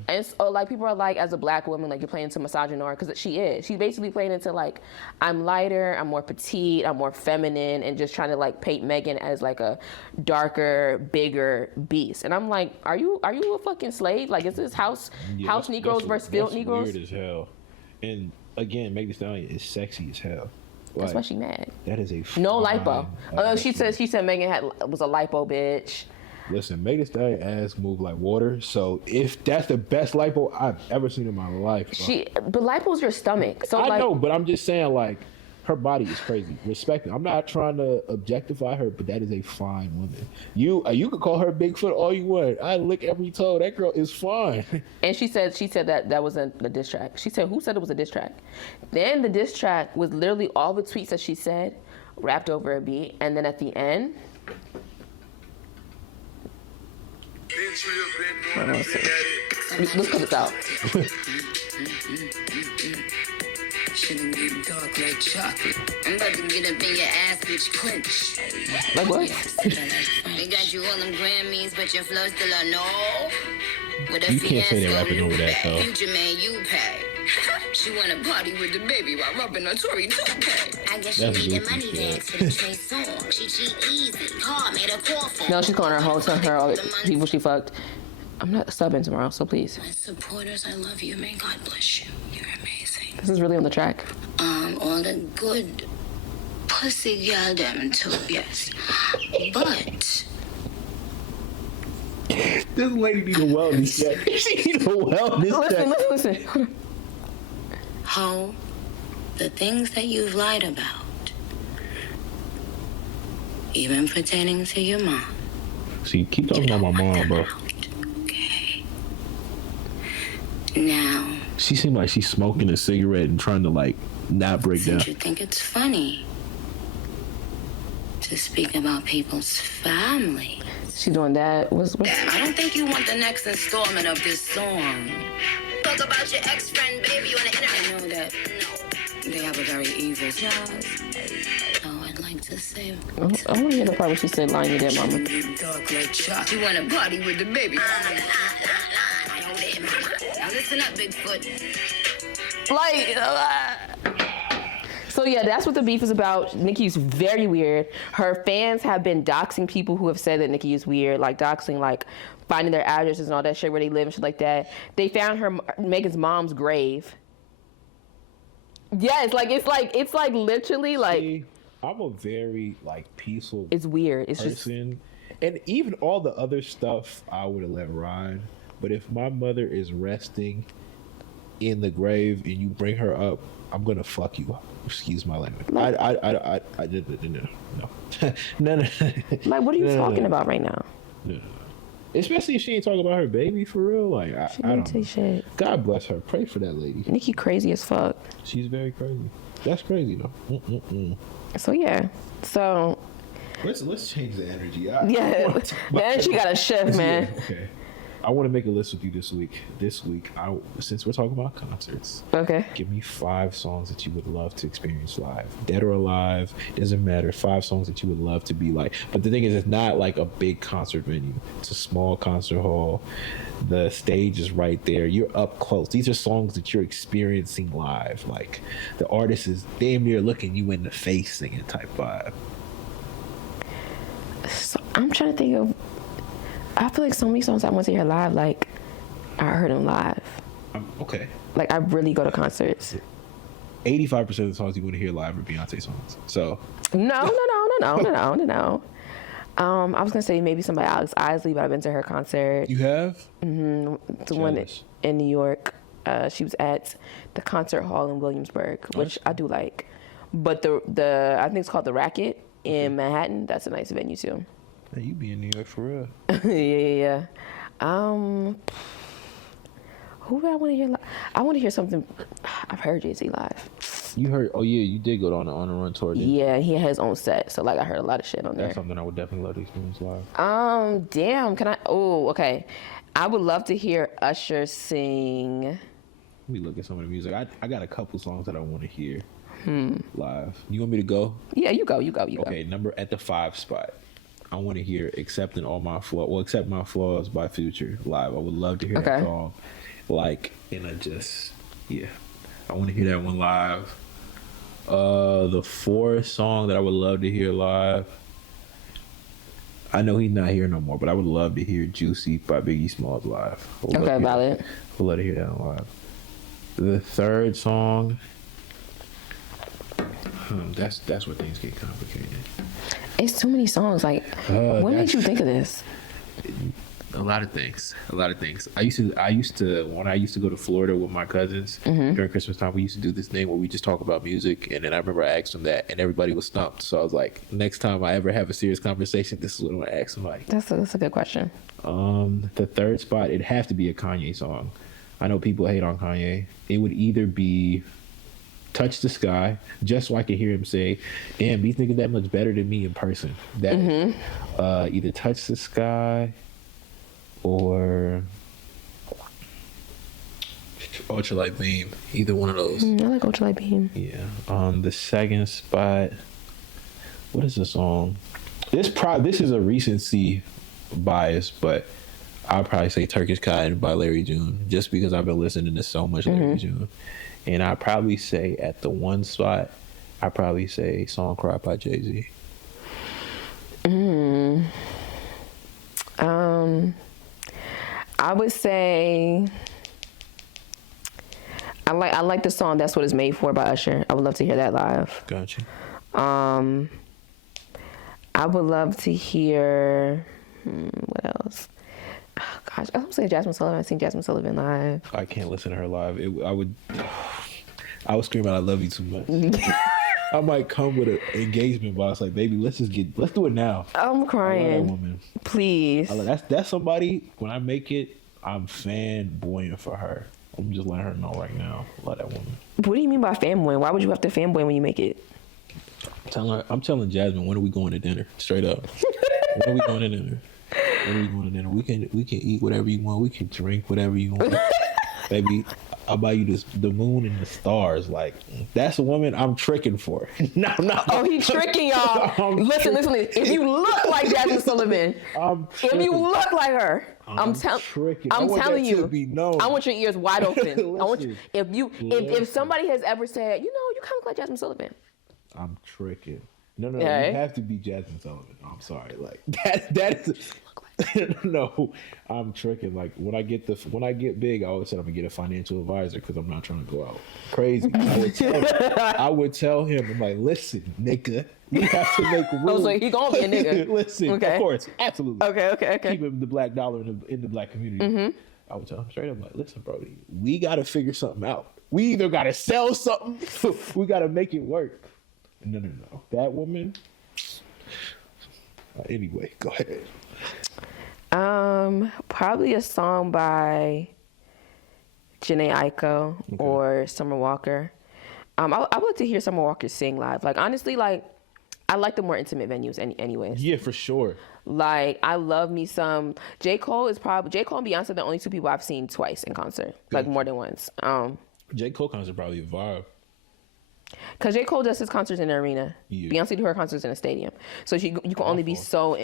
and so like people are like, as a black woman, like you're playing into misogynoir, because she is. She's basically playing into like, I'm lighter, I'm more petite, I'm more feminine, and just trying to like paint Megan as like a darker, bigger beast. And I'm like, are you a fucking slave? Like, is this house Negroes versus field Negroes? Weird as hell. And again, Megan Thee Stallion is sexy as hell. That's why she mad. That is a no lipo. She said Megan was a lipo bitch. Listen, Megan Thee Stallion ass move like water. So if that's the best lipo I've ever seen in my life, but lipo's your stomach. So I know, but I'm just saying, like, her body is crazy. Respect it. I'm not trying to objectify her, but that is a fine woman. You could call her Bigfoot all you want. I lick every toe. That girl is fine. And she said that wasn't a diss track. She said, who said it was a diss track? Then the diss track was literally all the tweets that she said rapped over a beat, and then at the end. Let's cut this out. Shouldn't get dark like chocolate. I'm about to get up in your ass, bitch, quench. Like what? They got you all them Grammys, but your flow still a no. With a you can't say they're rapping over that, though. Future man, you pay. She wanna party with the baby while rubbing her Tory toupee. I guess she need the money dance for the Trey song. She cheat easy. Car made a call for. No, she's calling her whole time, all the people she fucked. I'm not subbing tomorrow, so please. My supporters, I love you. May God bless you. You're amazing. This is really on the track. All the good pussy y'all them too, yes. But this lady need a wellness check. She need a wellness check. Listen. How the things that you've lied about, even pertaining to your mom. See, keep talking about my mom, bro. Now, She seemed like she's smoking a cigarette and trying to like not break down. since you think it's funny to speak about people's family, She doing that. What's I don't think you want the next installment of this song. Talk about your ex-friend, baby, on the internet. I know that they have a very evil side. Oh, I'd like to say. I want to hear the part where she said, "Lying you there, mama." Dark like chalk. You want to party with the baby? Now listen up, Bigfoot. Like, so yeah, that's what the beef is about. Nicki's very weird. Her fans have been doxing people who have said that Nicki is weird, like doxing, like finding their addresses and all that shit, where they live and shit like that. They found Megan's mom's grave. Yeah, it's like literally like. See, I'm a very like peaceful It's weird. It's person, and even all the other stuff I would have let ride. But if my mother is resting in the grave and you bring her up, I'm gonna fuck you up. Excuse my language. I didn't. No. Like, what are you talking about right now? No. Especially if she ain't talking about her baby for real. Like, I don't say know. shit. God bless her. Pray for that lady. Nicki crazy as fuck. She's very crazy. That's crazy though. So yeah. So Let's change the energy. yeah, the energy got to shift, man. Yeah, okay. I want to make a list with you this week. Since we're talking about concerts, Okay. give me 5 songs that you would love to experience live, dead or alive. Doesn't matter. 5 songs that you would love to be like. But the thing is, it's not like a big concert venue. It's a small concert hall. The stage is right there. You're up close. These are songs that you're experiencing live. Like the artist is damn near looking you in the face, singing type vibe. So I'm trying to think of. I feel like so many songs I want to hear live. Like I heard them live. Okay. Like I really go to concerts. 85% of the songs you want to hear live are Beyonce songs. So No. I was gonna say maybe somebody Alex Isley, but I've been to her concert. you have The one Jealous. in New York. She was at the concert hall in Williamsburg, which I do like. But the I think it's called the Racket in Manhattan. That's a nice venue too. Hey, you be in New York for real. yeah. Who do I want to hear live? I want to hear something. I've heard Jay-Z live. You heard? Oh yeah, you did go on a run tour. Didn't you? Yeah, he had his own set, so like I heard a lot of shit on there. That's something I would definitely love to experience live. Damn. Can I? Oh, okay. I would love to hear Usher sing. Let me look at some of the music. I got a couple songs that I want to hear live. You want me to go? Yeah, you go. Okay, number at the 5 spot. I want to hear "Accepting All My Flaws." Well, "Accept My Flaws" by Future live. I would love to hear that song. Like, and I want to hear that one live. The 4th song that I would love to hear live. I know he's not here no more, but I would love to hear "Juicy" by Biggie Smalls live. Okay, valid. I'd love to hear that one live. The 3rd song. That's where things get complicated. It's too many songs. Like, what made you think of this? A lot of things. I used to when I used to go to Florida with my cousins during Christmas time. We used to do this thing where we just talk about music, and then I remember I asked them that, and everybody was stumped. So I was like, next time I ever have a serious conversation, this is what I'm gonna ask somebody. That's a good question. The 3rd spot, it'd have to be a Kanye song. I know people hate on Kanye. It would either be "Touch the Sky," just so I could hear him say, "Damn, these niggas that much better than me in person." That either "Touch the Sky" or "Ultralight Beam." Either one of those. I like Ultralight Beam. Yeah. The 2nd spot. What is the song? This is a recency bias, but I'll probably say "Turkish Cotton" by Larry June, just because I've been listening to so much Larry June. And I'd probably say at the 1 spot, I'd probably say "Song Cry" by Jay-Z. I would say I like the song "That's What It's Made For" by Usher. I would love to hear that live. Gotcha. I would love to hear what else? Oh, gosh, I would say Jasmine Sullivan. I've seen Jasmine Sullivan live. I can't listen to her live. I would scream out, "I love you" too much. I might come with an engagement box like, "Baby, let's do it now." I'm crying. I love that woman. Please. That's somebody. When I make it, I'm fanboying for her. I'm just letting her know right now. Love that woman. What do you mean by fanboy? Why would you have to fanboy when you make it? I'm telling Jasmine, when are we going to dinner? Straight up. When are we going to dinner? When are we going to dinner? We can eat whatever you want. We can drink whatever you want. Baby, I'll buy you the moon and the stars. Like, that's a woman I'm tricking for. No, no. Oh, he's tricking y'all. Listen. If you look like Jasmine Sullivan, if you look like her, I'm telling you, I want your ears wide open. I want you, if somebody has ever said, you kind of look like Jasmine Sullivan. I'm tricking. No, you have to be Jasmine Sullivan. I'm sorry, like that is. No, I'm tricking. Like when I get big, I always said I'm gonna get a financial advisor because I'm not trying to go out crazy. I would tell him, I'm like, listen, nigga, you have to make room. Oh, so he gonna be a nigga? Listen, okay. Of course, absolutely. Okay. Keeping the black dollar in the black community. Mm-hmm. I would tell him straight up, like, listen, bro, we gotta figure something out. We either gotta sell something, we gotta make it work. No. That woman. Anyway, go ahead. Probably a song by Jhené Aiko or Summer Walker. I would like to hear Summer Walker sing live. Like, honestly, like, I like the more intimate venues anyways. Yeah, for sure. Like, I love me some J. Cole and Beyonce are the only two people I've seen twice in concert. Like, more than once. J. Cole concert probably a vibe. Because J. Cole does his concerts in the arena. Yeah. Beyonce do her concerts in a stadium. So you can only be so...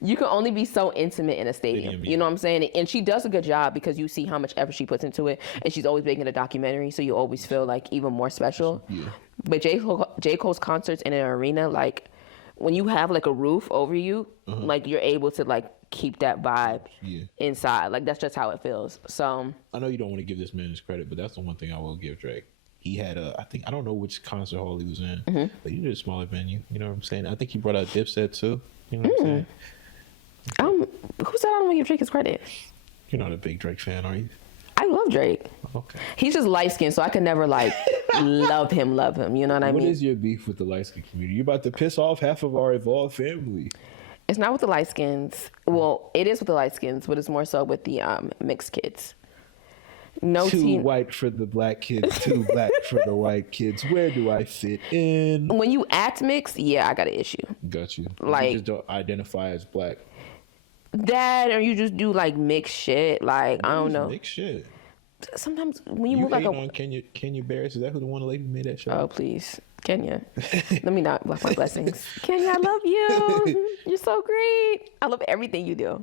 You can only be so intimate in a stadium. You know what I'm saying? And she does a good job because you see how much effort she puts into it. And she's always making a documentary, so you always feel like even more special. Yeah. But J. Cole's concerts in an arena, like when you have like a roof over you, like you're able to like keep that vibe inside. Like that's just how it feels. So I know you don't want to give this man his credit, but that's the one thing I will give Drake. He had I don't know which concert hall he was in, but he did a smaller venue. You know what I'm saying? I think he brought out Dipset too. You know what I'm saying? Who said I don't want to give Drake his credit? You're not a big Drake fan, are you? I love Drake. Okay. He's just light skinned, so I could never like love him. You know what I mean? What is your beef with the light skin community? You're about to piss off half of our evolved family. It's not with the light skins. Well, it is with the light skins, but it's more so with the mixed kids. Too white for the black kids, too black for the white kids. Where do I fit in? When you act mixed, yeah, I got an issue. Got you. Like, you just don't identify as black. That, or you just do like mixed shit. Like, I don't know. Mixed shit. Sometimes when you move like on Kenya Barris, is that who the one lady who made that show? Oh please, Kenya. Let me not block my blessings. Kenya, I love you. You're so great. I love everything you do.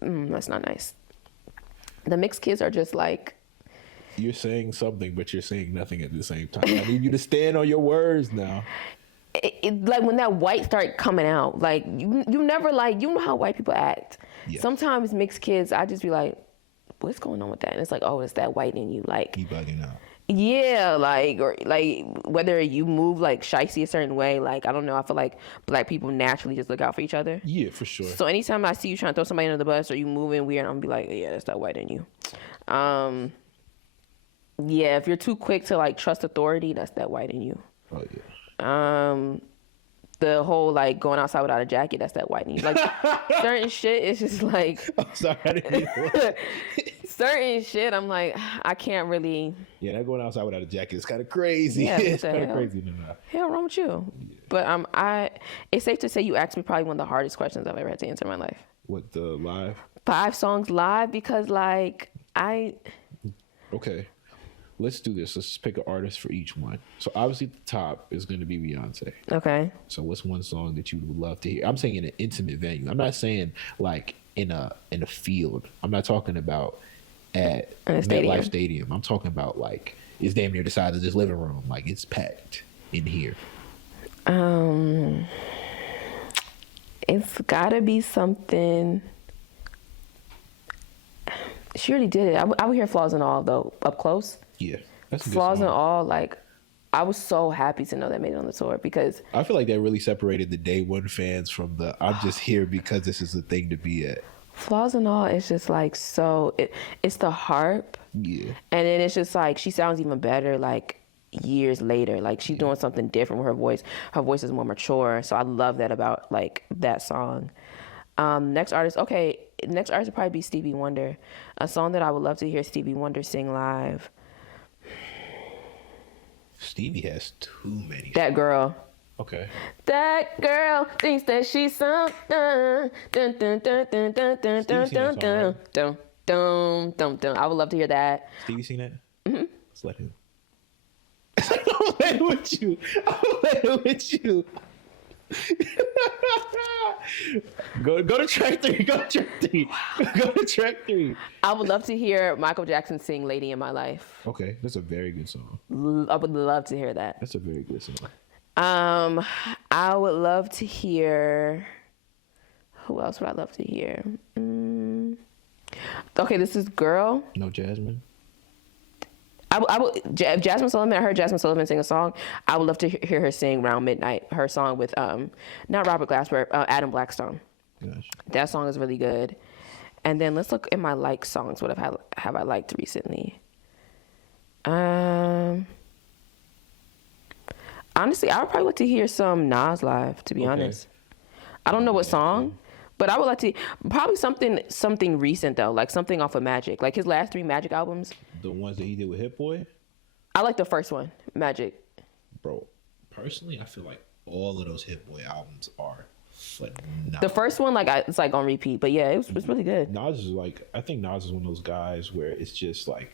That's not nice. The mixed kids are just like. You're saying something, but you're saying nothing at the same time. I need you to stand on your words now. Like when that white start coming out, like you never like, you know how white people act. Yes. Sometimes mixed kids, I just be like, what's going on with that? And it's like, oh, it's that white in you. Like, you bugging out. Yeah, like, or like whether you move like shicey a certain way, like, I don't know. I feel like black people naturally just look out for each other. Yeah, for sure. So anytime I see you trying to throw somebody under the bus or you moving weird, I'm gonna be like, yeah, that's that white in you. Yeah, if you're too quick to like trust authority, that's that white in you. Oh yeah. The whole like going outside without a jacket, that's that white in you. Like certain shit is just like. I'm sorry, I didn't know. Certain shit, I'm like, I can't really. Yeah, that going outside without a jacket is kind of crazy. Yeah, it's kind of crazy. Hell wrong with you? Yeah. But it's safe to say you asked me probably one of the hardest questions I've ever had to answer in my life. What, the live? 5 songs live, because like Okay. Let's do this. Let's pick an artist for each one. So obviously the top is going to be Beyonce. Okay. So what's one song that you would love to hear? I'm saying in an intimate venue. I'm not saying like in a field. I'm not talking about at MetLife Stadium. I'm talking about like it's damn near the size of this living room. Like it's packed in here. It's gotta be something. She already did it. I would hear Flaws and All though, up close. Yeah, that's a good Flaws song. and All, like, I was so happy to know that made it on the tour because I feel like that really separated the day one fans from the I'm just here because this is the thing to be at. Flaws and All is just like it's the harp. Yeah. And then it's just like she sounds even better like years later. Like she's doing something different with her voice. Her voice is more mature. So I love that about like that song. Next artist would probably be Stevie Wonder. A song that I would love to hear Stevie Wonder sing live. Stevie has too many. That girl. Okay. That girl thinks that she's something. Dun, dun, dun, dun, dun, dun, dun, dun, dun, dun, dun, dun, dun, dun. I would love to hear that. Stevie seen that? Mm-hmm. Let's let him. I'm playing with you. Go to track 3. Go to track 3. I would love to hear Michael Jackson sing "Lady in My Life." Okay, that's a very good song. I would love to hear that. That's a very good song. I would love to hear. Who else would I love to hear? Okay, this is girl. No Jasmine. If Jasmine Sullivan, I heard Jasmine Sullivan sing a song. I would love to hear her sing "Round Midnight." Her song with not Robert Glasper, Adam Blackstone. Gosh. That song is really good. And then let's look at my like songs. What have I liked recently? Honestly, I would probably like to hear some Nas live. To be honest, I don't know what song, but I would like to probably something recent though, like something off of Magic, like his last 3 Magic albums. The ones that he did with Hit Boy? I like the first one, Magic. Bro, personally, I feel like all of those Hit Boy albums are phenomenal. The first one, it's like on repeat, but yeah, it was really good. Nas is I think Nas is one of those guys where it's just like,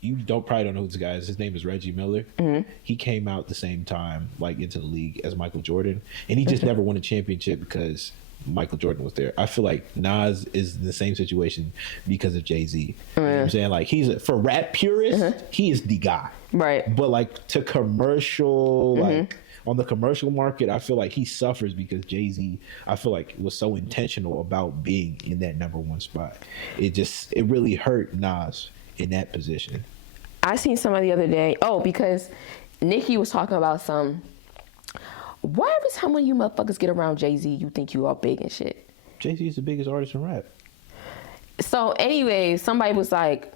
you probably don't know who this guy is. His name is Reggie Miller. Mm-hmm. He came out the same time, into the league as Michael Jordan, and he just never won a championship because Michael Jordan was there. I feel like Nas is in the same situation because of Jay-Z. You know what I'm saying? For rap purists, he is the guy. Right. But to commercial, on the commercial market, I feel like he suffers because Jay-Z, I feel like, was so intentional about being in that number 1 spot. It really hurt Nas in that position. I seen somebody the other day. Oh, because Nicki was talking about why every time when you motherfuckers get around Jay-Z, you think you are big and shit? Jay-Z is the biggest artist in rap. So anyway, somebody was like,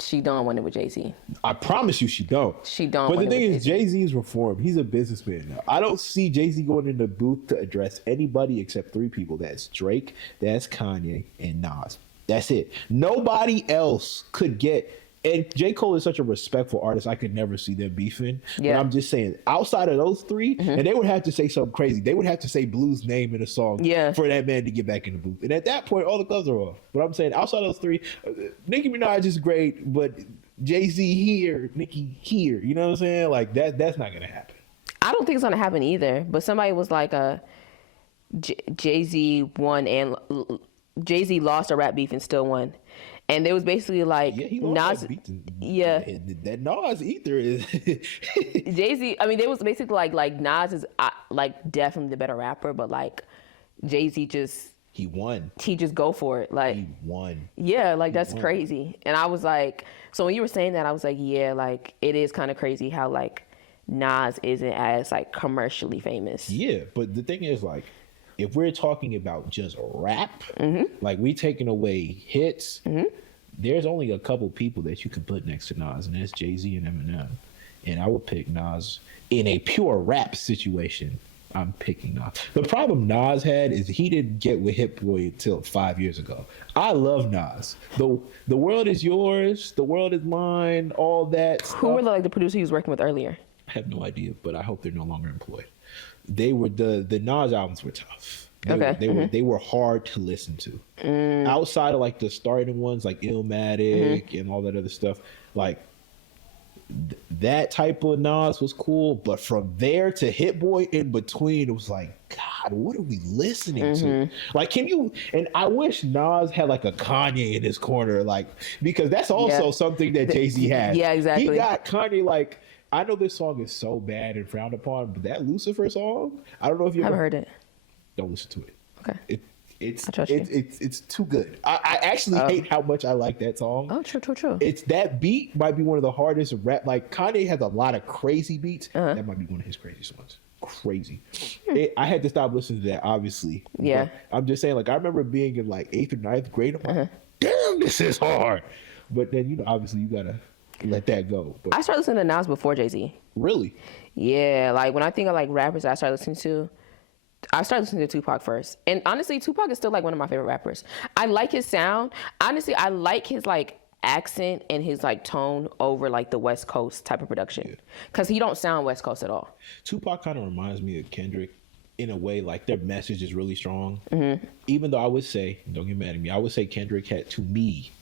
she don't want it with Jay-Z. I promise you she don't. She don't. But the thing is, Jay-Z is reformed. He's a businessman now. I don't see Jay-Z going in the booth to address anybody except 3 people. That's Drake, that's Kanye, and Nas. That's it. Nobody else could get... And J. Cole is such a respectful artist, I could never see them beefing. Yeah. But I'm just saying, outside of those 3, and they would have to say something crazy. They would have to say Blue's name in a song for that man to get back in the booth. And at that point, all the gloves are off. But I'm saying, outside of those 3, Nicki Minaj is great, but Jay-Z here, Nicki here. You know what I'm saying? That's not going to happen. I don't think it's going to happen either. But somebody was like, Jay-Z won and... Jay-Z lost a rap beef and still won. And they was basically like, he lost Nas. That Nas ether is Jay-Z. I mean, they was basically like Nas is definitely the better rapper, but Jay-Z he won. He just go for it. He won. Yeah, that's crazy. And I was like, so when you were saying that, I was like, yeah, it is kind of crazy how Nas isn't as commercially famous. Yeah, but the thing is if we're talking about just rap, we taking away hits, there's only a couple people that you can put next to Nas, and that's Jay-Z and Eminem. And I would pick Nas in a pure rap situation. I'm picking Nas. The problem Nas had is he didn't get with Hit Boy until 5 years ago. I love Nas. The world is yours, the world is mine, all that stuff. Who were the producer he was working with earlier? I have no idea, but I hope they're no longer employed. They were the Nas albums were tough. They were hard to listen to. Outside of the starting ones like Illmatic and all that other stuff, that type of Nas was cool. But from there to Hit Boy in between, it was God, what are we listening to? Can you? And I wish Nas had a Kanye in his corner, because that's also something that Jay-Z had. Yeah, exactly. He got Kanye I know this song is so bad and frowned upon, but that Lucifer song, I don't know if you haven't heard it. Don't listen to it. Okay. It's too good. I actually hate how much I like that song. Oh, true. It's that beat might be one of the hardest rap. Kanye has a lot of crazy beats. That might be one of his craziest ones. Crazy. I had to stop listening to that, obviously. Yeah. But I'm just saying, I remember being in 8th or 9th grade. I'm like, damn, this is hard. But then, obviously you gotta let that go. But I started listening to Nas before Jay-Z. Really? Yeah, when I think of rappers I started listening to, I started listening to Tupac first. And honestly, Tupac is still like one of my favorite rappers. I like his sound. Honestly, I like his like accent and his like tone over like the West Coast type of production. Cause he don't sound West Coast at all. Tupac kind of reminds me of Kendrick in a way, like their message is really strong. Even though I would say, don't get mad at me, I would say Kendrick had, to me,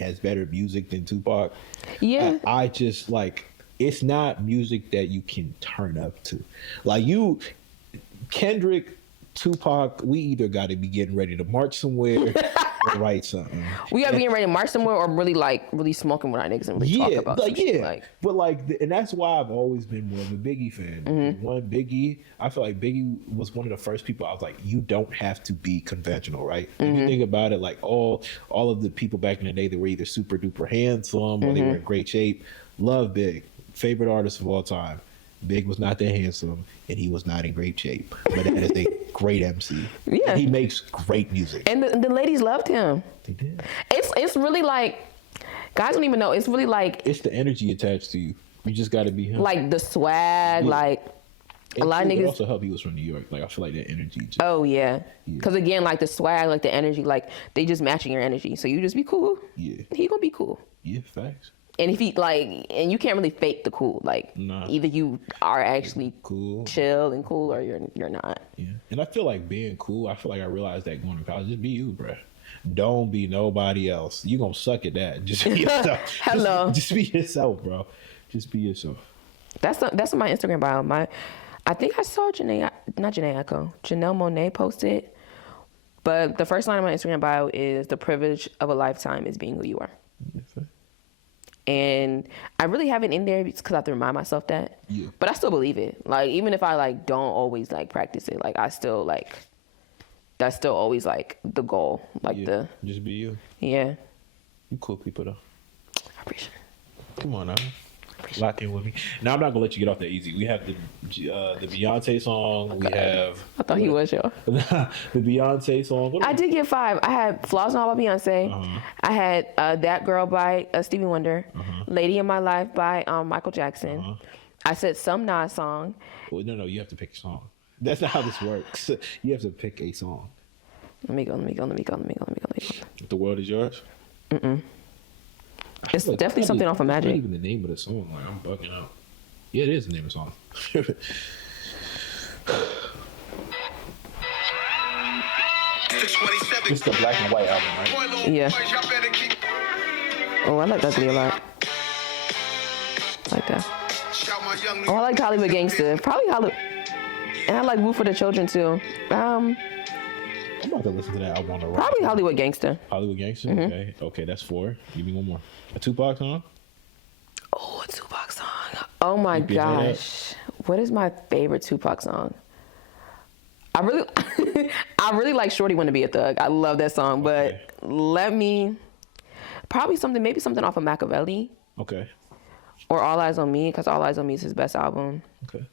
has better music than Tupac. Yeah. I just like, it's not music that you can turn up to. Like Kendrick, Tupac, we either got to be getting ready to march somewhere or write something. We got to be getting ready to march somewhere or really smoking with our niggas and really talk about some shit. Like, but like, and that's why I've always been more of a Biggie fan. One Biggie, I feel like Biggie was one of the first people I was like, you don't have to be conventional, right? If you think about it, like all of the people back in the day that were either super duper handsome or they were in great shape. Love Big, favorite artist of all time. Big was not that handsome, and he was not in great shape. But that is a great MC. Yeah. And he makes great music. and the ladies loved him. They did. It's really like, guys don't even know. It's really like, It's the energy attached to you. You just got to be him. like the swag, like and a lot of it niggas. also helped he was from New York. Like, I feel like that energy. Just, Oh yeah. Because again, like the swag, like the energy, like they just matching your energy. So you just be cool. Yeah. He gonna be cool. Yeah, facts. And if he like, and you can't really fake the cool. Like either you are actually Cool. chill and cool, or you're not. Yeah. And I feel like being cool, I feel like I realized that going to college, just be you, bruh. Don't be nobody else. You gonna suck at that. Just be yourself. Hello. Just be yourself, bro. Just be yourself. That's on my Instagram bio. I think I saw Janelle Monáe posted. But the first line of my Instagram bio is, the privilege of a lifetime is being who you are. Yeah, And I really have it in there because I have to remind myself that. Yeah. But I still believe it. Like, even if I like don't always like practice it, like I still like, that's still always like the goal. Like just be you. Yeah. You cool people though. I appreciate it. Come on now. Lock in with me. Now I'm not gonna let you get off that easy. We have the Beyonce song. We have. I thought he was y'all. the Beyonce song. I did get 5. I had Flaws and All by Beyonce. I had That Girl by Stevie Wonder. Lady in My Life by Michael Jackson. I said Some Nas song. Well, no, you have to pick a song. That's not how this works. You have to pick a song. Let me go. The World Is Yours. It's definitely something off of Magic. Not even the name of the song. Like, I'm bugging out. Yeah, it is the name of the song. It's the black and white album, right? Yeah. Oh, I like that video a lot. Like that. Oh, I like Hollywood Gangster. Probably Hollywood. And I like Woo for the Children too. I'm about to listen to that album on the road. Probably Hollywood Gangster. Hollywood Gangster. Okay, that's 4. Give me one more. A Tupac song. Oh, a Tupac song. Oh my gosh. What is my favorite Tupac song? I really like Shorty Wanna Be a Thug. I love that song, but maybe something off of Machiavelli. Okay. Or All Eyes on Me, because All Eyes on Me is his best album. Okay.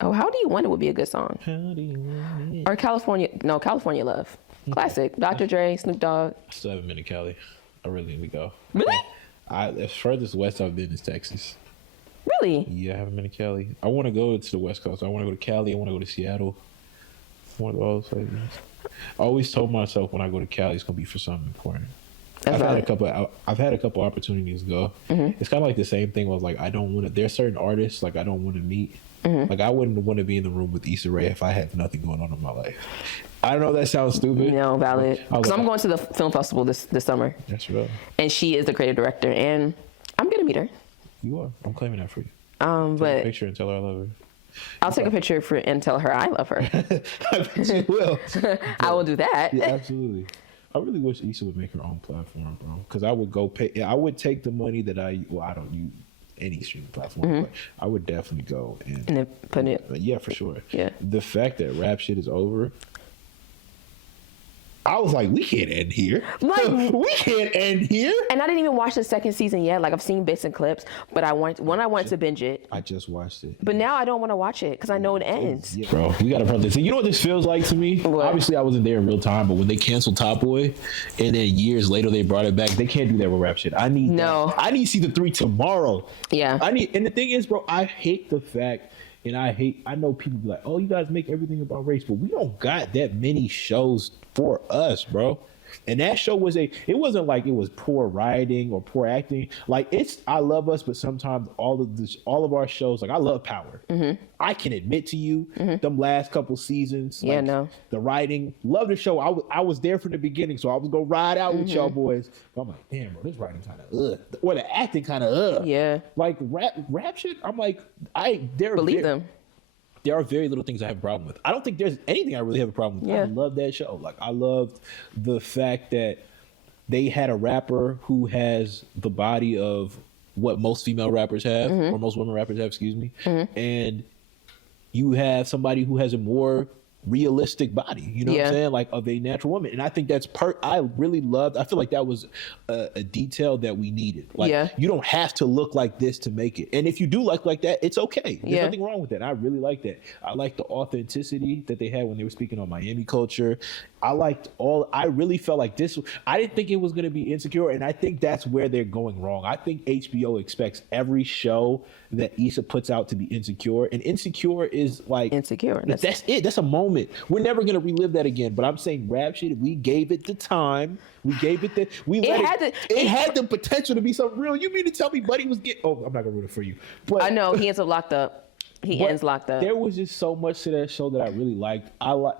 How Do You Want It would be a good song. How do you want it? Or California Love. Classic. Dr. Dre, Snoop Dogg. I still haven't been to Cali. I really need to go. Really? As furthest west I've been is Texas. Really? Yeah, I haven't been to Cali. I want to go to the West Coast. I want to go to Cali. I want to go to Seattle. I want to go all those places. I always told myself when I go to Cali, it's gonna be for something important. I've had a couple opportunities to go. It's kind of like the same thing. Was like I don't want to. There's certain artists like I don't want to meet. Like I wouldn't want to be in the room with Issa Rae if I had nothing going on in my life. I don't know if that sounds stupid. No, valid. Because I'm going to the film festival this summer. That's right. And she is the creative director, and I'm gonna meet her. You are. I'm claiming that for you. But take a picture and tell her I love her. I'll take a picture and tell her I love her. I bet you will. I will do that. Yeah, absolutely. I really wish Issa would make her own platform, bro. Because I would go pay. I would take the money that I don't use any streaming platform, but I would definitely go and then put it. Yeah, for sure. Yeah. The fact that rap shit is over. I was like, we can't end here. Like, we can't end here. And I didn't even watch the second season yet. Like, I've seen bits and clips, but I want to binge it. I just watched it. But now I don't want to watch it because I know it ends. Yeah, bro, we got to put this. You know what this feels like to me? What? Obviously, I wasn't there in real time, but when they canceled Top Boy, and then years later they brought it back, they can't do that with rap shit. I need season 3 tomorrow. Yeah. And the thing is, bro, I hate the fact. And I know people be like, oh, you guys make everything about race, but we don't got that many shows for us, bro. And that show it wasn't like it was poor writing or poor acting. Like I love us, but sometimes all of our shows, like I love Power. Mm-hmm. I can admit to you, them last couple seasons, the writing, love the show. I was there from the beginning, so I was gonna ride out with y'all boys. But I'm like, damn, bro, this writing kind of or the acting kind of Yeah. Like rap shit. I'm like, believe them. There are very little things I have a problem with. I don't think there's anything I really have a problem with. Yeah. I love that show. Like I loved the fact that they had a rapper who has the body of what most female rappers have, or most women rappers have, excuse me. And you have somebody who has a more realistic body, you know what I'm saying, like of a natural woman. And I think that's I really loved. I feel like that was a detail that we needed. Like you don't have to look like this to make it, and if you do like that, it's okay. There's nothing wrong with that. I really like that. I like the authenticity that they had when they were speaking on Miami culture. I really felt like this. I didn't think it was going to be Insecure, and I think that's where they're going wrong. I think HBO expects every show that Issa puts out to be Insecure, and Insecure is like Insecure. That's it. That's a moment. We're never going to relive that again. But I'm saying rap shit, we gave it the time. We gave it the. It had the potential to be something real. You mean to tell me Buddy was getting? Oh, I'm not going to ruin it for you. But I know he ends up locked up. He ends locked up. There was just so much to that show that I really liked. I don't know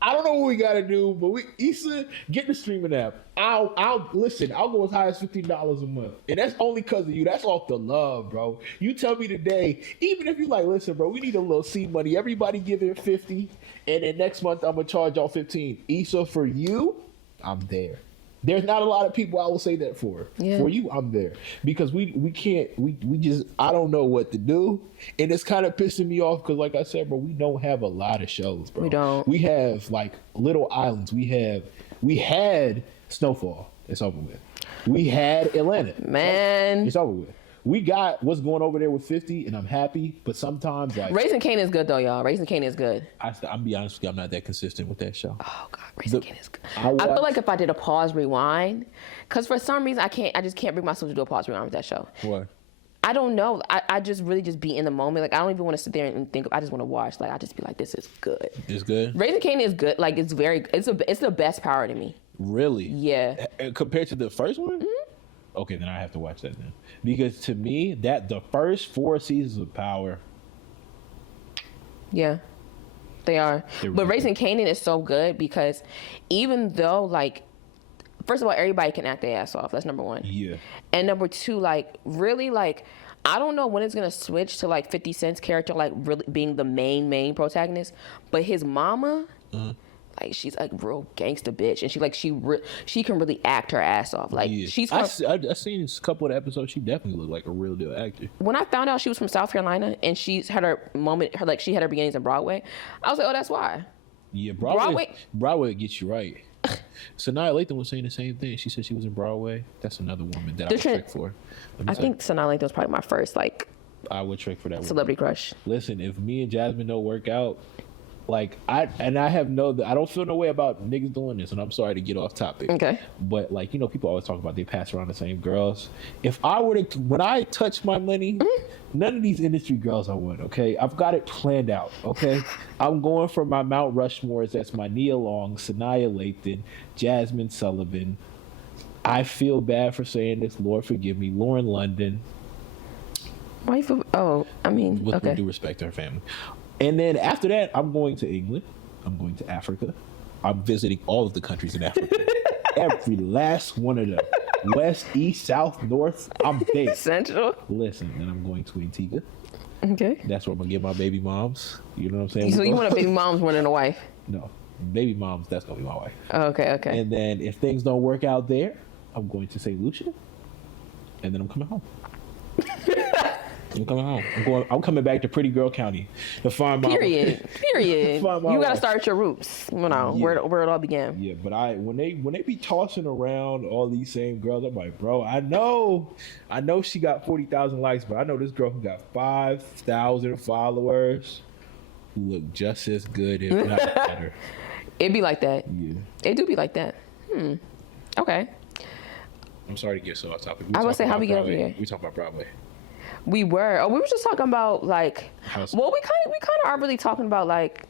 what we gotta do, but Issa, get the streaming app. I'll listen. I'll go as high as $15 a month, and that's only because of you. That's off the love, bro. You tell me today, even if you like, listen, bro, we need a little seed money. Everybody give it 50, and then next month I'm gonna charge y'all 15. Issa, for you, I'm there. There's not a lot of people I will say that for. Yeah. For you, I'm there. Because we just, I don't know what to do. And it's kind of pissing me off because, like I said, bro, we don't have a lot of shows, bro. We don't. We have, like, Little Islands. We had Snowfall. It's over with. We had Atlanta. Man. It's over with. We got what's going over there with 50, and I'm happy. But sometimes, like, Raising Cane is good though, y'all. Raising Cane is good. I'm be honest with you, I'm not that consistent with that show. Oh God, Raising Cane is good. I feel like if I did a pause rewind, because for some reason I just can't bring myself to do a pause rewind with that show. What? I don't know. I just really just be in the moment. Like I don't even want to sit there and think. I just want to watch. Like I just be like, this is good. It's good. Raising Cane is good. Like it's the best Power to me. Really? Yeah. Compared to the first one? Mm-hmm. Okay, then I have to watch that then. Because to me, the first 4 seasons of Power. Yeah, they are. Really but Raising Kanan is so good because even though, like, first of all, everybody can act their ass off. That's number one. Yeah. And number two, like, really, like, I don't know when it's going to switch to, like, 50 Cent's character, like, really being the main protagonist. But his mama... Like she's like real gangster bitch, and she can really act her ass off. Like she's. I seen a couple of the episodes. She definitely looked like a real deal actor. When I found out she was from South Carolina and she's had her moment, she had her beginnings in Broadway, I was like, oh, that's why. Yeah, Broadway gets you right. Sanaa Lathan was saying the same thing. She said she was in Broadway. That's another woman that I would trick for. I think Sanaa Lathan was probably my first I would trick for that celebrity crush. Listen, if me and Jasmine don't work out. Like I don't feel no way about niggas doing this, and I'm sorry to get off topic. Okay. But like, you know, people always talk about they pass around the same girls. If I were to, when I touch my money, none of these industry girls I want. Okay, I've got it planned out. Okay, I'm going for my Mount Rushmores. That's my Nia Long, Sanaa Lathan, Jasmine Sullivan. I feel bad for saying this. Lord forgive me, Lauren London. Why you feel? Oh, I mean, with okay. due respect to her family. And then after that, I'm going to England. I'm going to Africa. I'm visiting all of the countries in Africa. Every last one of them. West, east, south, north. I'm there. Central. Listen, and I'm going to Antigua. Okay. That's where I'm going to get my baby moms. You know what I'm saying? So you want a baby mom's more than a wife? No. Baby moms, that's going to be my wife. Oh, okay. And then if things don't work out there, I'm going to St. Lucia. And then I'm coming home. I'm coming home. I'm coming back to Pretty Girl County to find my Period. find my You gotta wife. start at your roots. You know, Yeah. where it all began. Yeah, but when they be tossing around all these same girls, I'm like, bro, I know she got 40,000 likes, but I know this girl who got 5,000 followers who look just as good, if not better. It be like that. Yeah. It do be like that. Okay. I'm sorry to get so off topic. I was gonna say, how we get over here? We talking about Broadway. We were. Oh, we were just talking about like. How's- Well, we kind of are really talking about like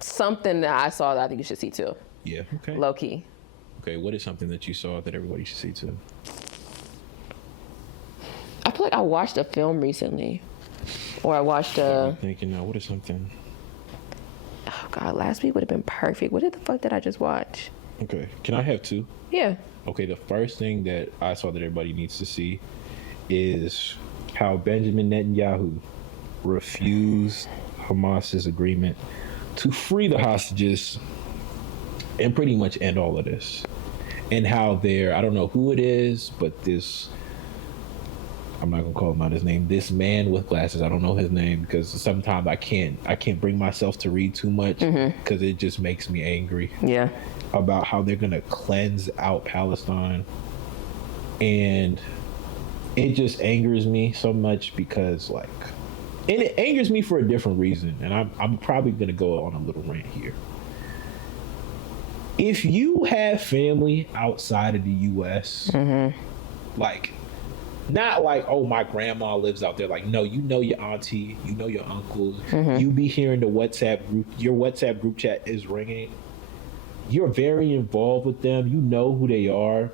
something that I saw that I think you should see too. Yeah. Okay. Low key. Okay. What is something that you saw that everybody should see too? I feel like I watched a film recently, or I watched I'm thinking now. What is something? Oh God, last week would have been perfect. What the fuck did I just watch? Okay. Can I have two? Yeah. Okay, the first thing that I saw that everybody needs to see is how Benjamin Netanyahu refused Hamas's agreement to free the hostages and pretty much end all of this. And how I don't know who it is, but I'm not gonna call him out his name. This man with glasses, I don't know his name because sometimes I can't bring myself to read too much because it just makes me angry. Yeah. About how they're gonna cleanse out Palestine, and it just angers me so much because and it angers me for a different reason, and I'm probably gonna go on a little rant here. If you have family outside of the U.S., not like, oh, my grandma lives out there. Like, no, you know your auntie, you know your uncles. You be hearing the WhatsApp group. Your WhatsApp group chat is ringing. You're very involved with them. You know who they are.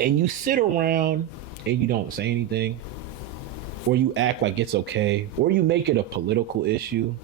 And you sit around and you don't say anything. Or you act like it's okay. Or you make it a political issue.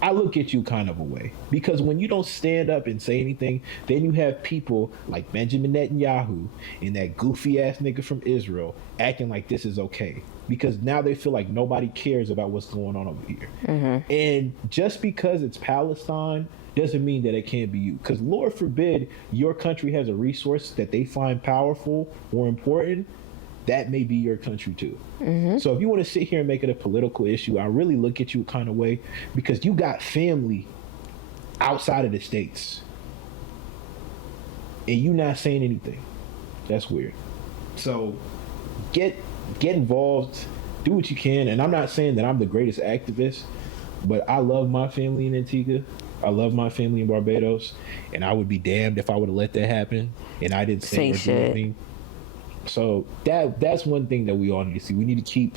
I look at you kind of a way. Because when you don't stand up and say anything, then you have people like Benjamin Netanyahu and that goofy ass nigga from Israel acting like this is okay. Because now they feel like nobody cares about what's going on over here. And just because it's Palestine doesn't mean that it can't be you. Because Lord forbid your country has a resource that they find powerful or important, that may be your country too. So if you want to sit here and make it a political issue, I really look at you kind of way because you got family outside of the States and you not saying anything. That's weird. So get involved, do what you can. And I'm not saying that I'm the greatest activist, but I love my family in Antigua. I love my family in Barbados, and I would be damned if I would have let that happen and I didn't say or do anything. So that's one thing that we all need to see. We need to keep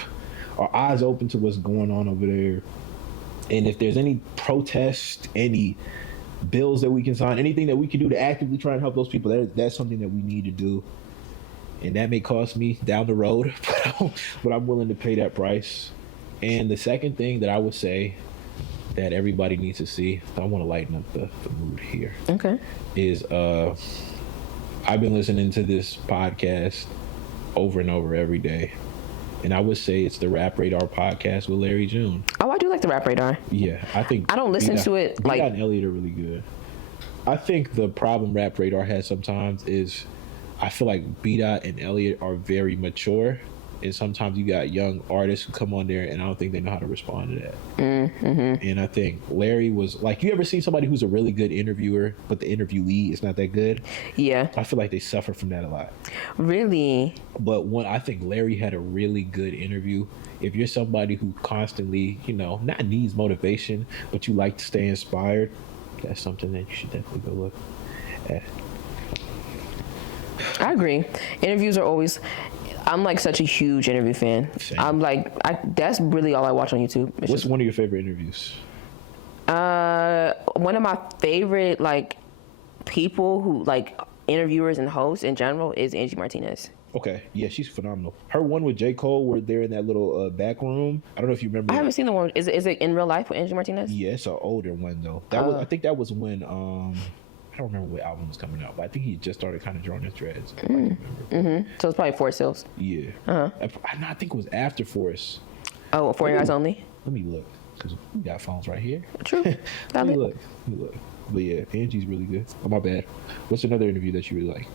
our eyes open to what's going on over there. And if there's any protest, any bills that we can sign, anything that we can do to actively try and help those people, that's something that we need to do. And that may cost me down the road, but I'm willing to pay that price. And the second thing that I would say that everybody needs to see, I want to lighten up the mood here. Okay. Is I've been listening to this podcast over and over every day. And I would say it's the Rap Radar podcast with Larry June. Oh, I do like the Rap Radar. Yeah, I think I don't listen to it like. B-Dot and Elliot are really good. I think the problem Rap Radar has sometimes is I feel like B-Dot and Elliot are very mature. And sometimes you got young artists who come on there and I don't think they know how to respond to that. And I think Larry was like, you ever seen somebody who's a really good interviewer, but the interviewee is not that good? Yeah. I feel like they suffer from that a lot. Really? But I think Larry had a really good interview. If you're somebody who constantly, not needs motivation, but you like to stay inspired, that's something that you should definitely go look at. I agree. Interviews are always. I'm like such a huge interview fan. Same. I'm like, that's really all I watch on YouTube. What's one of your favorite interviews? One of my favorite people who interviewers and hosts in general is Angie Martinez. Okay, yeah, she's phenomenal. Her one with J. Cole, where they're in that little back room. I don't know if you remember. I haven't seen the one. Is it in real life with Angie Martinez? Yeah, it's an older one though. I think that was when I don't remember what album was coming out, but I think he just started kind of drawing his dreads. So it's probably Forest Hills. Yeah. I think it was after Forest. Oh, 4 Yards Only? Let me look, because we got phones right here. True. Let me look. But yeah, Angie's really good. Oh, my bad. What's another interview that you really like?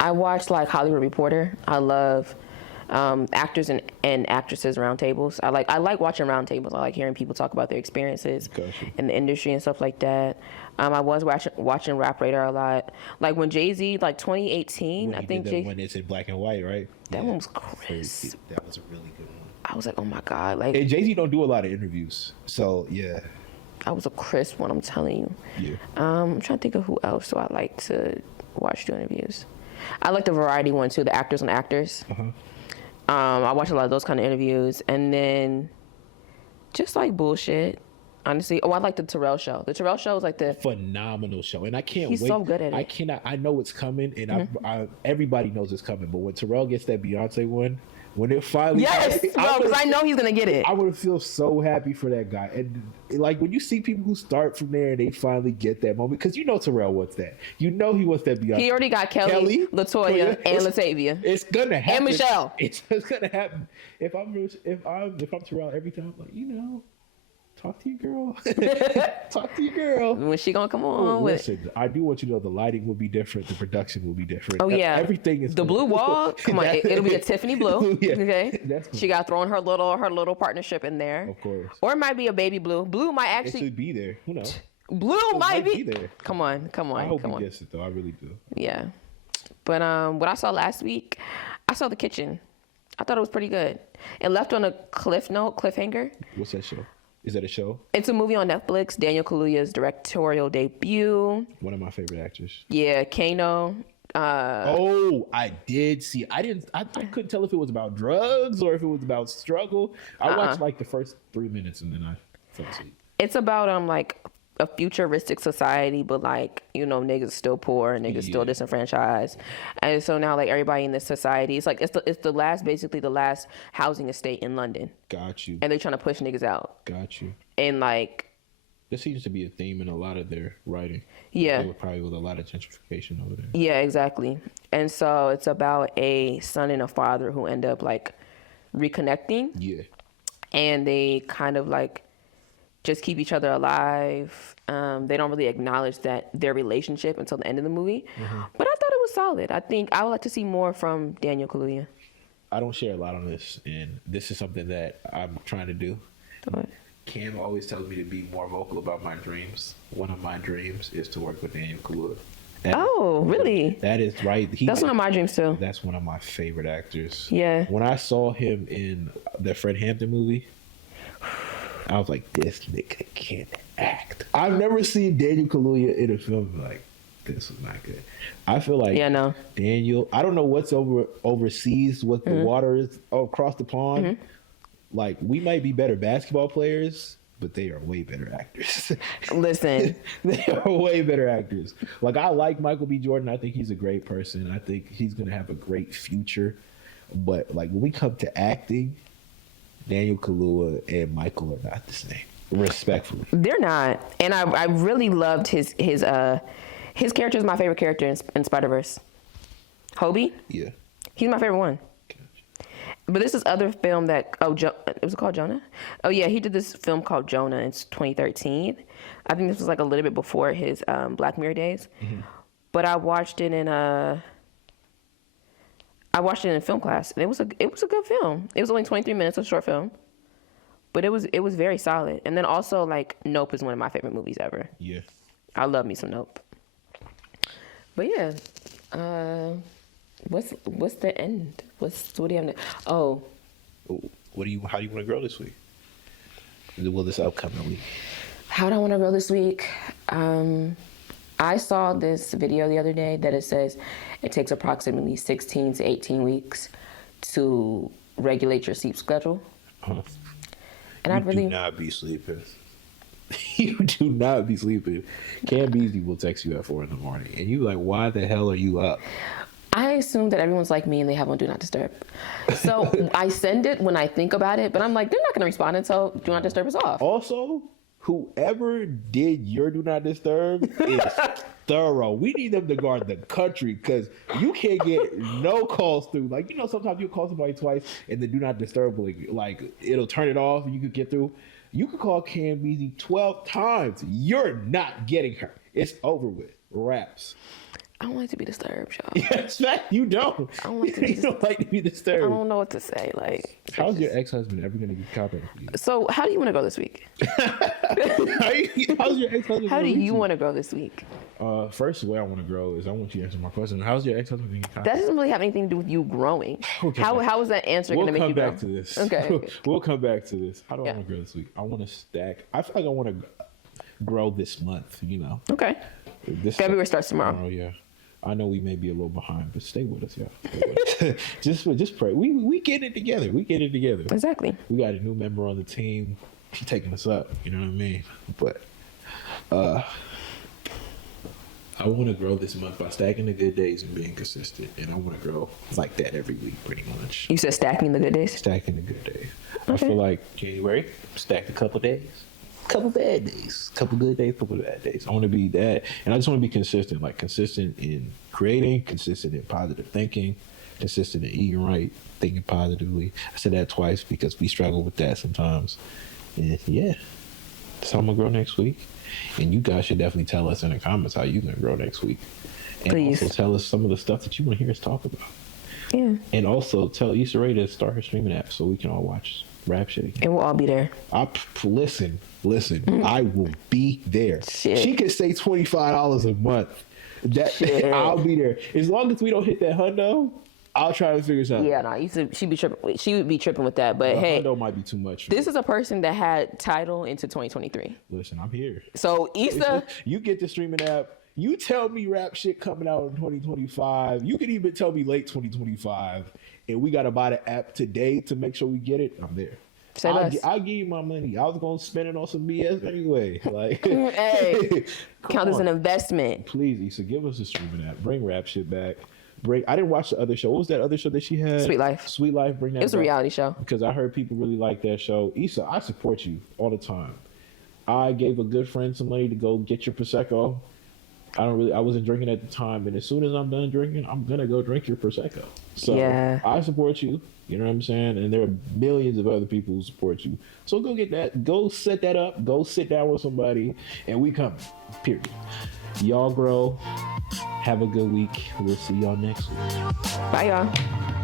I watched Hollywood Reporter. I love actors and actresses roundtables. I like watching roundtables. I like hearing people talk about their experiences in the industry and stuff like that. I was watching Rap Radar a lot. Like when Jay-Z, like 2018, I think when it's in black and white, right? That one was crisp. That was a really good one. I was like, oh my god, like. And Jay-Z don't do a lot of interviews, so yeah. That was a crisp one, I'm telling you. Yeah. I'm trying to think of who else do I like to watch do interviews. I like the variety one too, the actors on actors. I watch a lot of those kind of interviews, and then just like bullshit. Honestly, I like the Terrell show. The Terrell show is like the phenomenal show, and I can't He's wait. so good at it. I know it's coming, and everybody knows it's coming. But when Terrell gets that Beyonce one, when it finally because I know he's gonna get it. I would feel so happy for that guy. And like when you see people who start from there and they finally get that moment, because you know Terrell wants that. You know he wants that Beyonce. He already got Kelly, LaToya, and Latavia. It's gonna happen. And Michelle. It's gonna happen. If I'm Terrell, every time I'm like, talk to your girl. Talk to your girl. When she gonna come on? Listen, I do want you to know the lighting will be different. The production will be different. Oh yeah, everything is the blue wall. Come on, it'll be a Tiffany blue. Yeah, okay, that's cool. She got thrown her little partnership in there. Of course. Or it might be a baby blue. Blue might actually it should be there. Who knows? Blue might be there. Come on. I hope he gets it though. I really do. Yeah, but what I saw last week, I saw The Kitchen. I thought it was pretty good. It left on a cliffhanger. What's that show? Is that a show? It's a movie on Netflix. Daniel Kaluuya's directorial debut. One of my favorite actors. Yeah, Kano. I did see. I couldn't tell if it was about drugs or if it was about struggle. I watched like the first 3 minutes and then I fell asleep. It's about like a futuristic society, but like, niggas still poor, niggas still disenfranchised. And so now like everybody in this society, it's like it's the last housing estate in London. Got you. And they're trying to push niggas out. Got you. And like there seems to be a theme in a lot of their writing. Yeah. There probably was a lot of gentrification over there. Yeah, exactly. And so it's about a son and a father who end up like reconnecting. Yeah. And they kind of like just keep each other alive. They don't really acknowledge their relationship until the end of the movie. But I thought it was solid. I think I would like to see more from Daniel Kaluuya. I don't share a lot on this, and this is something that I'm trying to do. Cam always tells me to be more vocal about my dreams. One of my dreams is to work with Daniel Kaluuya. Really? That is right. That's one of my dreams too. That's one of my favorite actors. Yeah. When I saw him in the Fred Hampton movie, I was like, this nigga can't act. I've never seen Daniel Kaluuya in a film like, this was not good. I feel like Daniel, I don't know what's overseas, what the water is across the pond. Like, we might be better basketball players, but they are way better actors. Listen. They are way better actors. Like, I like Michael B. Jordan. I think he's a great person. I think he's going to have a great future. But, like, when we come to acting, Daniel Kaluuya and Michael are not the same, respectfully. They're not. And I really loved his character is my favorite character in Spider-Verse. Hobie? Yeah. He's my favorite one. But this is other film that, was it called Jonah? Oh yeah, he did this film called Jonah in 2013. I think this was like a little bit before his Black Mirror days. But I watched it in film class, and it was a good film. It was only 23 minutes, a short film, but it was very solid. And then also like Nope is one of my favorite movies ever. Yeah, I love me some Nope. But yeah, what's the end? What do you have? How do you want to grow this week? Well, this upcoming week. How do I want to grow this week? I saw this video the other day that it says it takes approximately 16 to 18 weeks to regulate your sleep schedule. And do not be sleeping. You do not be sleeping. Cam Beasley will text you at 4 a.m, and you like, why the hell are you up? I assume that everyone's like me and they have on Do Not Disturb. So I send it when I think about it, but I'm like, they're not going to respond until Do Not Disturb is off. Also, whoever did your Do Not Disturb is thorough. We need them to guard the country because you can't get no calls through. Like, sometimes you call somebody twice and the Do Not Disturb, like it'll turn it off and you could get through. You could call Cam Beasley 12 times. You're not getting her. It's over with. Wraps. I don't like to be disturbed, y'all. Yes, fact, you don't. I don't like to be You don't like to be I disturbed. don't know what to say. Like, How's your ex-husband ever gonna get copying for you? so how do you want to go this week? How's your ex-husband? How do you want to go this week? First, the way I want to grow is I want you to answer my question. How's your ex-husband gonna get copying? That doesn't really have anything to do with you growing. Okay. How is that answer We'll going to make come you grow? back to this. Okay. We'll come back to this. How do Yeah. I want to grow this week? I want to stack. I feel like I want to grow this month. You know, Okay. this February starts tomorrow. Oh yeah. I know we may be a little behind, but stay with us, y'all. Stay with us. just pray. We get it together. We get it together. Exactly. We got a new member on the team. She's taking us up. You know what I mean? But I want to grow this month by stacking the good days and being consistent. And I want to grow like that every week, pretty much. You said stacking the good days? Stacking the good days. I Okay. feel like January, stacked a couple days. Couple bad days, couple good days, couple bad days. I want to be that, and I just want to be consistent, like consistent in creating, consistent in positive thinking, consistent in eating right, thinking positively. I said that twice because we struggle with that sometimes. And yeah, so I'm gonna grow next week, and you guys should definitely tell us in the comments how you gonna grow next week, and Please. also tell us some of the stuff that you want to hear us talk about, Yeah. and also tell Issa Rae to start her streaming app so we can all watch rap shit again. And we'll all be there. Listen. I will be there. Shit. She could say $25 a month. Shit. I'll be there as long as we don't hit that hundo. I'll try to figure something. Yeah, no, she'd be tripping. She would be tripping with that. But The hey, hundo might be too much. this is a person that had title into 2023. Listen, I'm here. So Issa, You get the streaming app. You tell me rap shit coming out in 2025. You can even tell me late 2025, and we gotta buy the app today to make sure we get it. I'm there. Say less. I'll give you my money. I was gonna spend it on some BS anyway. Like, hey, come count as on. an investment. Please, Issa, give us a streaming app. Bring rap shit back. I didn't watch the other show. What was that other show that she had? Sweet Life. Sweet Life. Bring that. It was a back. reality show. Because I heard people really like that show. Issa, I support you all the time. I gave a good friend some money to go get your prosecco. I wasn't drinking at the time, and as soon as I'm done drinking, I'm gonna go drink your prosecco. So Yeah. I support you. You know what I'm saying? And there are millions of other people who support you. So go get that. Go set that up. Go sit down with somebody, and we come. Period. Y'all grow. Have a good week. We'll see y'all next week. Bye, y'all.